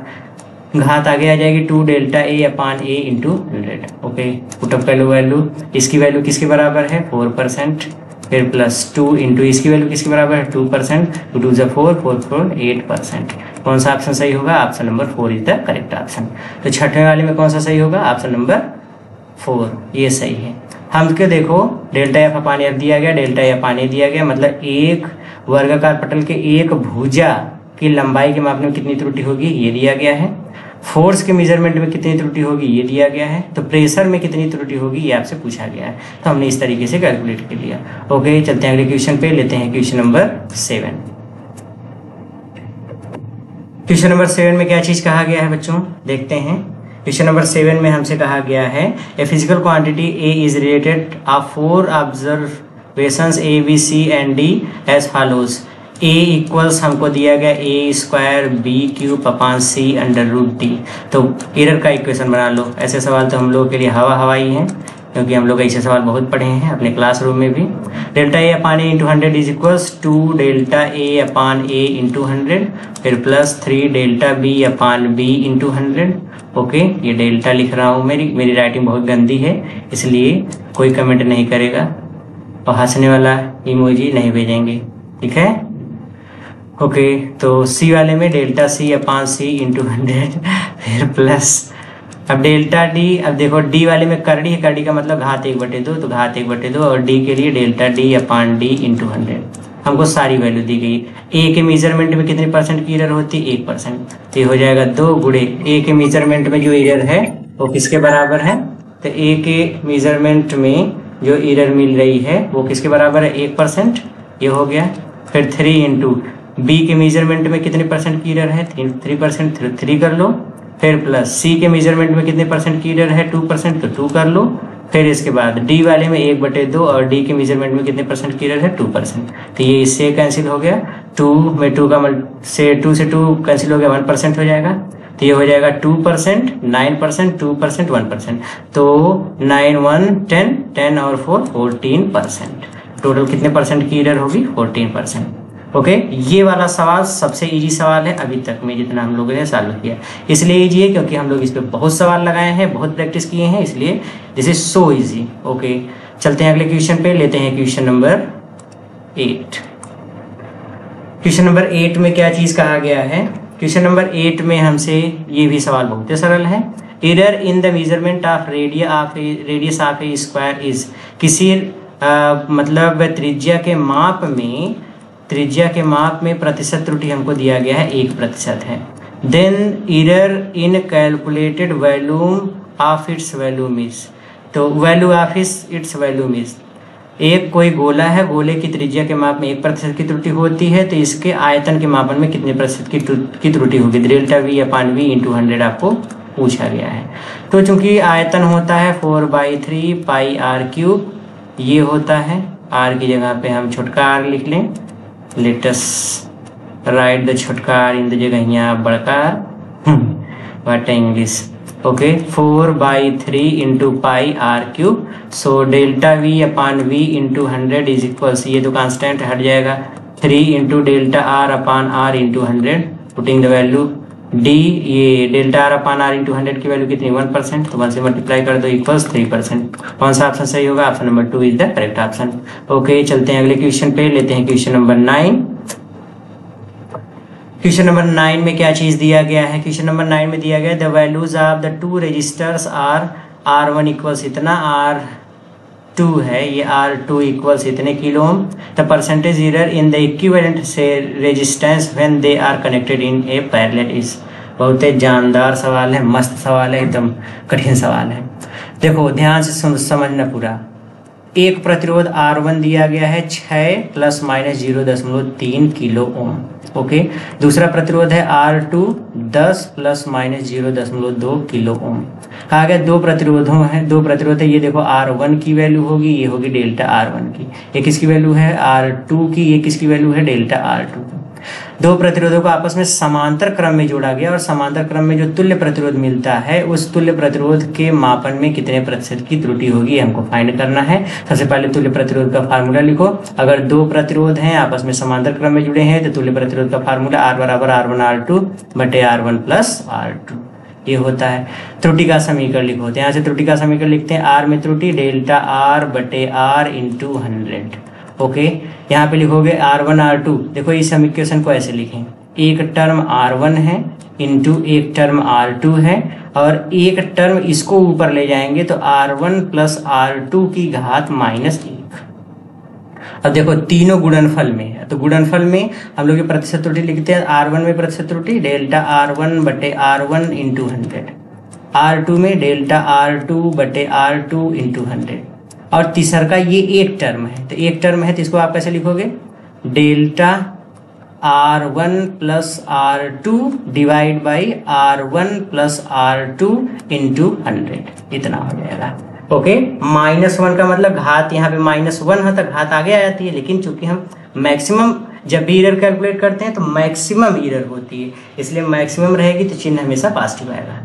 घात आगे आ जाएगी 2 delta A upon A into 100। Okay, put up कर लो वैल्यू। इसकी वैल्यू किसके बराबर है 4%, फिर प्लस 2 इंटू इसकी वैल्यू किसके बराबर है 2%, 2 2 4 4 4 8%। कौन सा ऑप्शन सही होगा? Option number 4 is the correct option. तो छठवें वाले में कौन सा सही होगा? ऑप्शन नंबर 4, ये सही है। हमको देखो डेल्टा एफ अपॉन एफ दिया गया, डेल्टा ए अपॉन ए दिया गया, मतलब एक वर्गाकार पटल के एक भुजा की लंबाई के मापने में कितनी त्रुटि होगी ये दिया गया है। फोर्स के मेजरमेंट में कितनी त्रुटि होगी ये दिया गया है। तो प्रेशर में कितनी त्रुटि होगी ये आपसे पूछा गया है, तो हमने इस तरीके से कैलकुलेट कर लिया। ओके, चलते हैं अगले क्वेश्चन पे, लेते हैं क्वेश्चन नंबर 7। क्वेश्चन नंबर 7 में क्या चीज कहा गया है बच्चों, देखते हैं। क्वेश्चन नंबर 7 में हमसे कहा गया है a physical quantity A is related of 4 observations A B C and D as follows. A equals हमको दिया गया A square B cube upon C under root D. तो एरर का इक्वेशन बना लो। ऐसे सवाल तो हम लोगों के लिए हवाई हैं, क्योंकि हम लोग ऐसे सवाल बहुत पढ़े हैं अपने क्लासरूम में भी। Delta A upon A into 100 is equals 2 delta A upon A into 100, फिर plus 3 delta B upon B into 100। Okay, ये डेल्टा लिख रहा हूँ, मेरी राइटिंग बहुत गंदी है, इसलिए कोई कमेंट नहीं करेगा और हंसने वाला इमोजी नहीं भेजेंगे, ठीक है। ओके, तो सी वाले में डेल्टा सी अपॉन सी इंटू 100, फिर प्लस, अब डेल्टा डी, अब देखो डी वाले में करड़ी है, करड़ी का मतलब घात 1/2, तो घात 1/2, और डी के लिए delta D upon D into 100। हमको सारी वैल्यू दी गई। ए के मेजरमेंट में कितने परसेंट की एरर होती है 1%, तो ये हो जाएगा 2 गुणे ए के मेजरमेंट में जो एरर है वो किसके बराबर है, तो ए के मेजरमेंट में जो एरर मिल रही है वो किसके बराबर है 1%, ये हो गया। फिर 3 इंटू बी के मेजरमेंट में कितने परसेंट की एरर है 3%, 3 कर लो। फिर प्लस सी के मेजरमेंट में कितने परसेंट की एरर है 2%, तो 2 कर लो। फिर इसके बाद डी वाले में 1/2 और डी के मेजरमेंट में कितने परसेंट की एरर है 2%, तो ये इससे कैंसिल हो गया। 2 में 2 का 2 से 2 कैंसिल हो गया, 1% हो जाएगा, तो ये हो जाएगा 2%, 9%, 2%, 1%, तो 9 1 10, 10 और 4 14%। टोटल कितने परसेंट की एरर होगी 14%। ओके, ये वाला सवाल सबसे इजी सवाल है अभी तक में जितना हम लोगों ने सॉल्व किया। इसलिए इजी है क्योंकि हम लोग इस पे बहुत सवाल लगाए हैं, बहुत प्रैक्टिस किए हैं, इसलिए this is so easy. Okay, चलते हैं अगले क्वेश्चन पे, लेते हैं क्वेश्चन नंबर 8। क्वेश्चन नंबर 8 में क्या चीज कहा गया है? क्वेश्चन नंबर 8 में हमसे ये भी सवाल बहुत ही सरल है। Error in the measurement of radius of A square is, किसी मतलब त्रिज्या के माप में प्रतिशत त्रुटि हमको दिया गया है 1% है। Then error in calculated volume of its volume is, तो value of its volume is, एक कोई गोला है, गोले की त्रिज्या के माप में 1% की त्रुटि होती है, तो इसके आयतन के मापन में कितने प्रतिशत की त्रुटि होगी, delta V upon V into 100 आपको पूछा गया है। तो चूंकि आयतन होता है 4/3 पाई आर क्यूब, ये होता है, आर की जगह पे हम छोटका आर लिख लें, लेट अस राइट द छोटका आर इन द जगह यहाँ बड़का R, what English. Okay, 4/3 into pi R cube, so delta V upon V into 100 is equals, ये तो कांस्टेंट हट जाएगा, 3 into delta R upon R into 100, putting the value D, ये delta R upon R into 100 की value कितनी 1%, तो 1 से multiply कर दो इक्वल्स 3%। कौन सा ऑप्शन सही होगा? Option number 2 is the correct option. Okay, चलते हैं अगले क्वेश्चन पे, लेते हैं क्वेश्चन नंबर 9। क्वेश्चन नंबर 9 में क्या चीज दिया गया है? क्वेश्चन नंबर 9 में दिया गया the values of the 2 registers R, R1 equals इतना, R2 है ये R2 इक्वल्स इतने kilo ohm, the percentage error in the equivalent से resistance when they are connected in a parallel is. बहुत ही जानदार सवाल है, मस्त सवाल है, एकदम कठिन सवाल है। देखो ध्यान से समझना पूरा। एक प्रतिरोध R1 दिया गया है 6 + - 0.3 किलो ओम। ओके, दूसरा प्रतिरोध है R2 10 + - 0.2 किलो ओम। कहा गया दो प्रतिरोध है, ये देखो R1 की वैल्यू होगी, ये होगी डेल्टा R1 की, ये किसकी वैल्यू है R2 की, ये किसकी वैल्यू है डेल्टा R2 की। दो प्रतिरोधों को आपस में समांतर क्रम में जोड़ा गया और समांतर क्रम में जो तुल्य प्रतिरोध मिलता है उस तुल्य प्रतिरोध के मापन में कितने प्रतिशत की त्रुटि होगी हमको फाइंड करना है। सबसे पहले तुल्य प्रतिरोध का फार्मूला लिखो। अगर दो प्रतिरोध हैं आपस में समांतर क्रम में जुड़े हैं तो तुल्य प्रतिरोध का formula R = R1R2 / R1 + R2 ये होता है। त्रुटि का समीकरण लिखो, तो यहाँ से त्रुटि का समीकरण लिखते हैं। R में त्रुटि डेल्टा R / R × 100। ओके, यहाँ पे लिखोगे R1 R2। देखो इस इक्वेशन को ऐसे लिखें, एक टर्म R1 है इंटू एक टर्म R2 है और एक टर्म इसको ऊपर ले जाएंगे तो R1 + R2 की घात -1। अब देखो तीनों गुणनफल में है, तो गुणनफल में हम लोग प्रतिशत त्रुटि लिखते हैं। R1 में प्रतिशत त्रुटि डेल्टा R1 / R1 × 100, R2 में डेल्टा R2 / R2 × 100 और तीसर का ये एक टर्म है, तो एक टर्म है तो इसको आप कैसे लिखोगे delta R1 + R2 / R1 + R2 × 100 इतना हो जाएगा। ओके, -1 का मतलब घात यहाँ पे -1 है तो घात आगे आ जाती है, लेकिन चूंकि हम मैक्सिमम जब भी एरर कैलकुलेट करते हैं तो मैक्सिमम एरर होती है, इसलिए मैक्सिमम रहेगी तो चिन्ह हमेशा पॉजिटिव आएगा।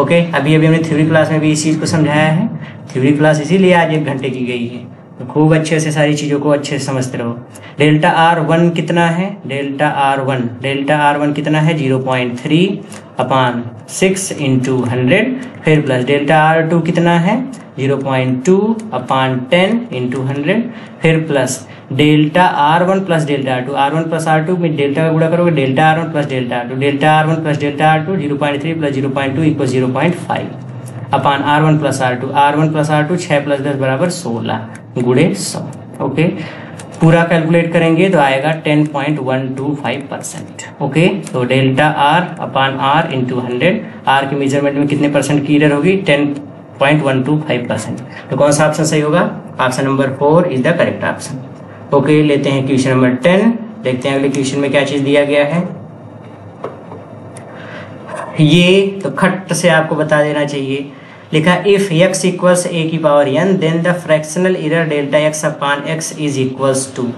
ओके, अभी हमने थ्योरी क्लास में भी इस चीज़ को समझाया है। थ्योरी क्लास इसीलिए आज 1 घंटे की गई है, तो खूब अच्छे से सारी चीज़ों को अच्छे से समझते रहो। डेल्टा R1 कितना है, डेल्टा R1 कितना है 0.3/6 × 100, फिर प्लस डेल्टा R2 कितना है 0.2/10 × 100, फिर plus delta R1 + delta R2, R1 + R2 में डेल्टा का गुणा करोगे delta R1 + delta R2, delta R1 + delta R2 0.3 + 0.2 = 0.5/R1 + R2, R1 + R2 6 + 10 = 16 × 100। Okay, पूरा कैलकुलेट करेंगे तो आएगा 10.125%। ओके, तो डेल्टा R/R × 100, R के मेजरमेंट में कितने परसेंट की एरर होगी 10.125%। तो कौन सा ऑप्शन सही होगा, option number 4 is the correct option. Okay, लेते हैं क्वेश्चन नंबर 10, देखते हैं अगले क्वेश्चन में क्या चीज दिया गया है। ये तो खट से आपको बता देना चाहिए, लिखा if x = a⁴n then the fractional error delta x/x is equals to.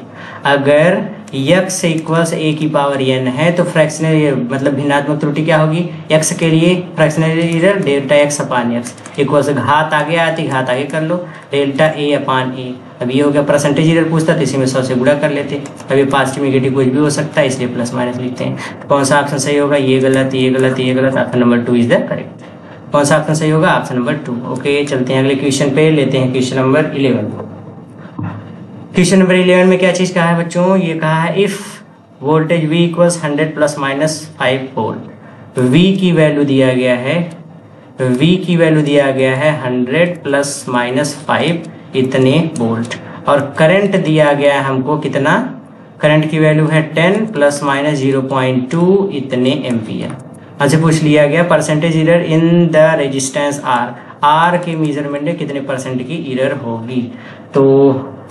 अगर x = a⁴n है तो फ्रैक्शनल एरर मतलब भिन्नात्मक त्रुटि क्या होगी, x के लिए fractional error delta x/x equals घात आगे आती, घात आगे कर लो डेल्टा a/a। अब ये हो गया परसेंटेज एरर पूछता तो इसी में 100 से गुणा कर लेते। अब ये पॉजिटिव नेगेटिव कुछ भी हो सकता है इसलिए प्लस माइनस लिखते हैं। तो कौन सा ऑप्शन सही होगा, ये गलत, ये गलत, ये गलत, option number 2 is the correct. कौन सा ऑप्शन सही होगा, ऑप्शन नंबर 2। ओके, चलते हैं अगले क्वेश्चन पे, लेते हैं क्वेश्चन नंबर 11। क्वेश्चन नंबर 11 में क्या चीज कहा है बच्चों, ये कहा है if voltage V = 100 ± 5 volt, V की वैल्यू दिया गया है, V की वैल्यू दिया गया है 100 ± 5 इतने वोल्ट और करंट दिया गया है हमको कितना, करंट की वैल्यू है 10 ± 0.2 इतने एम्पियर। हमसे पूछ लिया गया percentage error in the resistance R के मेजरमेंट में कितने परसेंट की एरर होगी। तो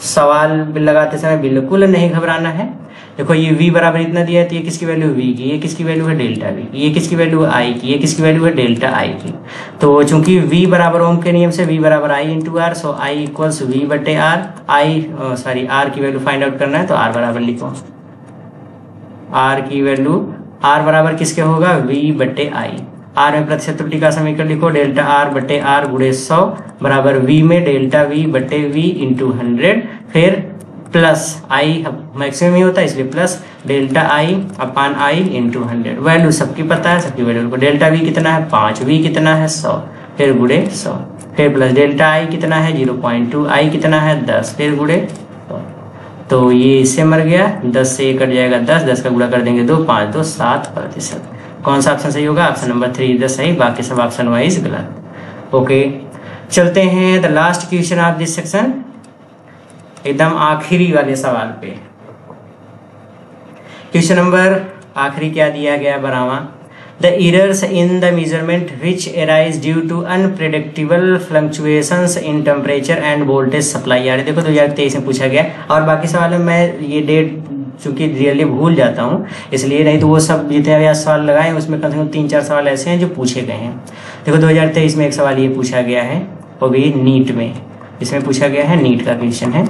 सवाल लगाते समय बिल्कुल नहीं घबराना है। देखो ये V बराबर इतना दिया है तो ये किसकी वैल्यू V की, ये किसकी वैल्यू है डेल्टा V की, ये किसकी वैल्यू है I की, ये किसकी वैल्यू है डेल्टा I की। तो चूंकि V बराबर ओम के नियम से V बराबर I × R, so I = V/R। R की वैल्यू फाइंड आउट करना है तो R बराबर लिखो, R की वैल्यू R बराबर किसके होगा V/I। R में प्रतिशत त्रुटि का समीकरण लिखो डेल्टा R/R × 100 बराबर V में डेल्टा V/V × 100, फिर प्लस I मैक्सिमम ही होता है इसलिए प्लस डेल्टा I/I × 100। वैल्यू सबकी पता है, सबकी वैल्यू को डेल्टा V कितना है 5, V कितना है 100, फिर गुणे 100, फिर प्लस डेल्टा I कितना है 0.2, I कितना है 10, फिर गुणे 100। तो ये इससे मर गया, 10 से कट जाएगा 10, 10 का गुणा कर देंगे 2, 5 2 7%। कौन सा ऑप्शन सही होगा, ऑप्शन नंबर 3 इज द सही, बाकी सब ऑप्शन वाइज गलत। ओके, चलते हैं the last question of this section, एकदम आखिरी वाले सवाल पे। क्वेश्चन नंबर आखिरी क्या दिया गया 12वां, the errors in the measurement which arise due to unpredictable fluctuations in temperature and voltage supply. यार देखो 2023 में पूछा गया, और बाकी सवालों में मैं ये डेट चूंकि रियली भूल जाता हूँ, इसलिए, नहीं तो वो सब जितने भी सवाल लगाए उसमें कम से कम 3-4 सवाल ऐसे हैं जो पूछे गए हैं। देखो 2023 में एक सवाल ये पूछा गया है, वो भी नीट में, इसमें पूछा गया है, नीट का क्वेश्चन है।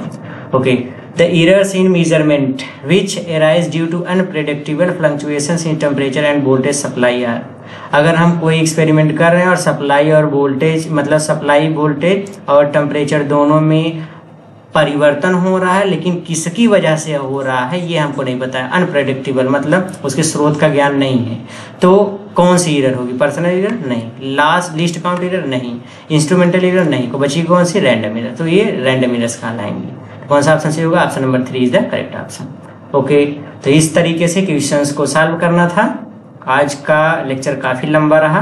Okay, the errors in measurement which arise due to unpredictable fluctuations in temperature and voltage supply. यार अगर हम कोई एक्सपेरिमेंट कर रहे हैं और सप्लाई और वोल्टेज, मतलब सप्लाई वोल्टेज और टेम्परेचर दोनों में परिवर्तन हो रहा है, लेकिन किसकी वजह से हो रहा है ये हमको नहीं पता है। अनप्रेडिक्टेबल मतलब उसके स्रोत का ज्ञान नहीं है, तो कौन सी एरर होगी? पर्सनल एरर नहीं, लास्ट लिस्ट काउंट एरर नहीं, इंस्ट्रूमेंटल एरर नहीं, को बची कौन सी? Random error. तो ये रैंडम एरर्स कहलाएंगे। कौन सा ऑप्शन सही होगा? Option number 3 is the correct option. Okay, तो इस तरीके से क्वेश्चंस को सॉल्व करना था। आज का लेक्चर काफी लंबा रहा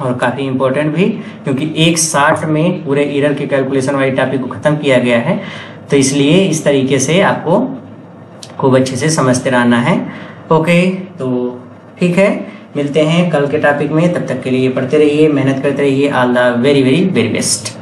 और काफी इंपॉर्टेंट भी, क्योंकि एक साथ में पूरे एरर के कैलकुलेशन वाली टॉपिक को खत्म किया गया है, तो इसलिए इस तरीके से आपको खूब अच्छे से समझते रहना है। ओके, तो ठीक है, मिलते हैं कल के टॉपिक में। तब तक के लिए पढ़ते रहिए, मेहनत करते रहिए। All the very very very best.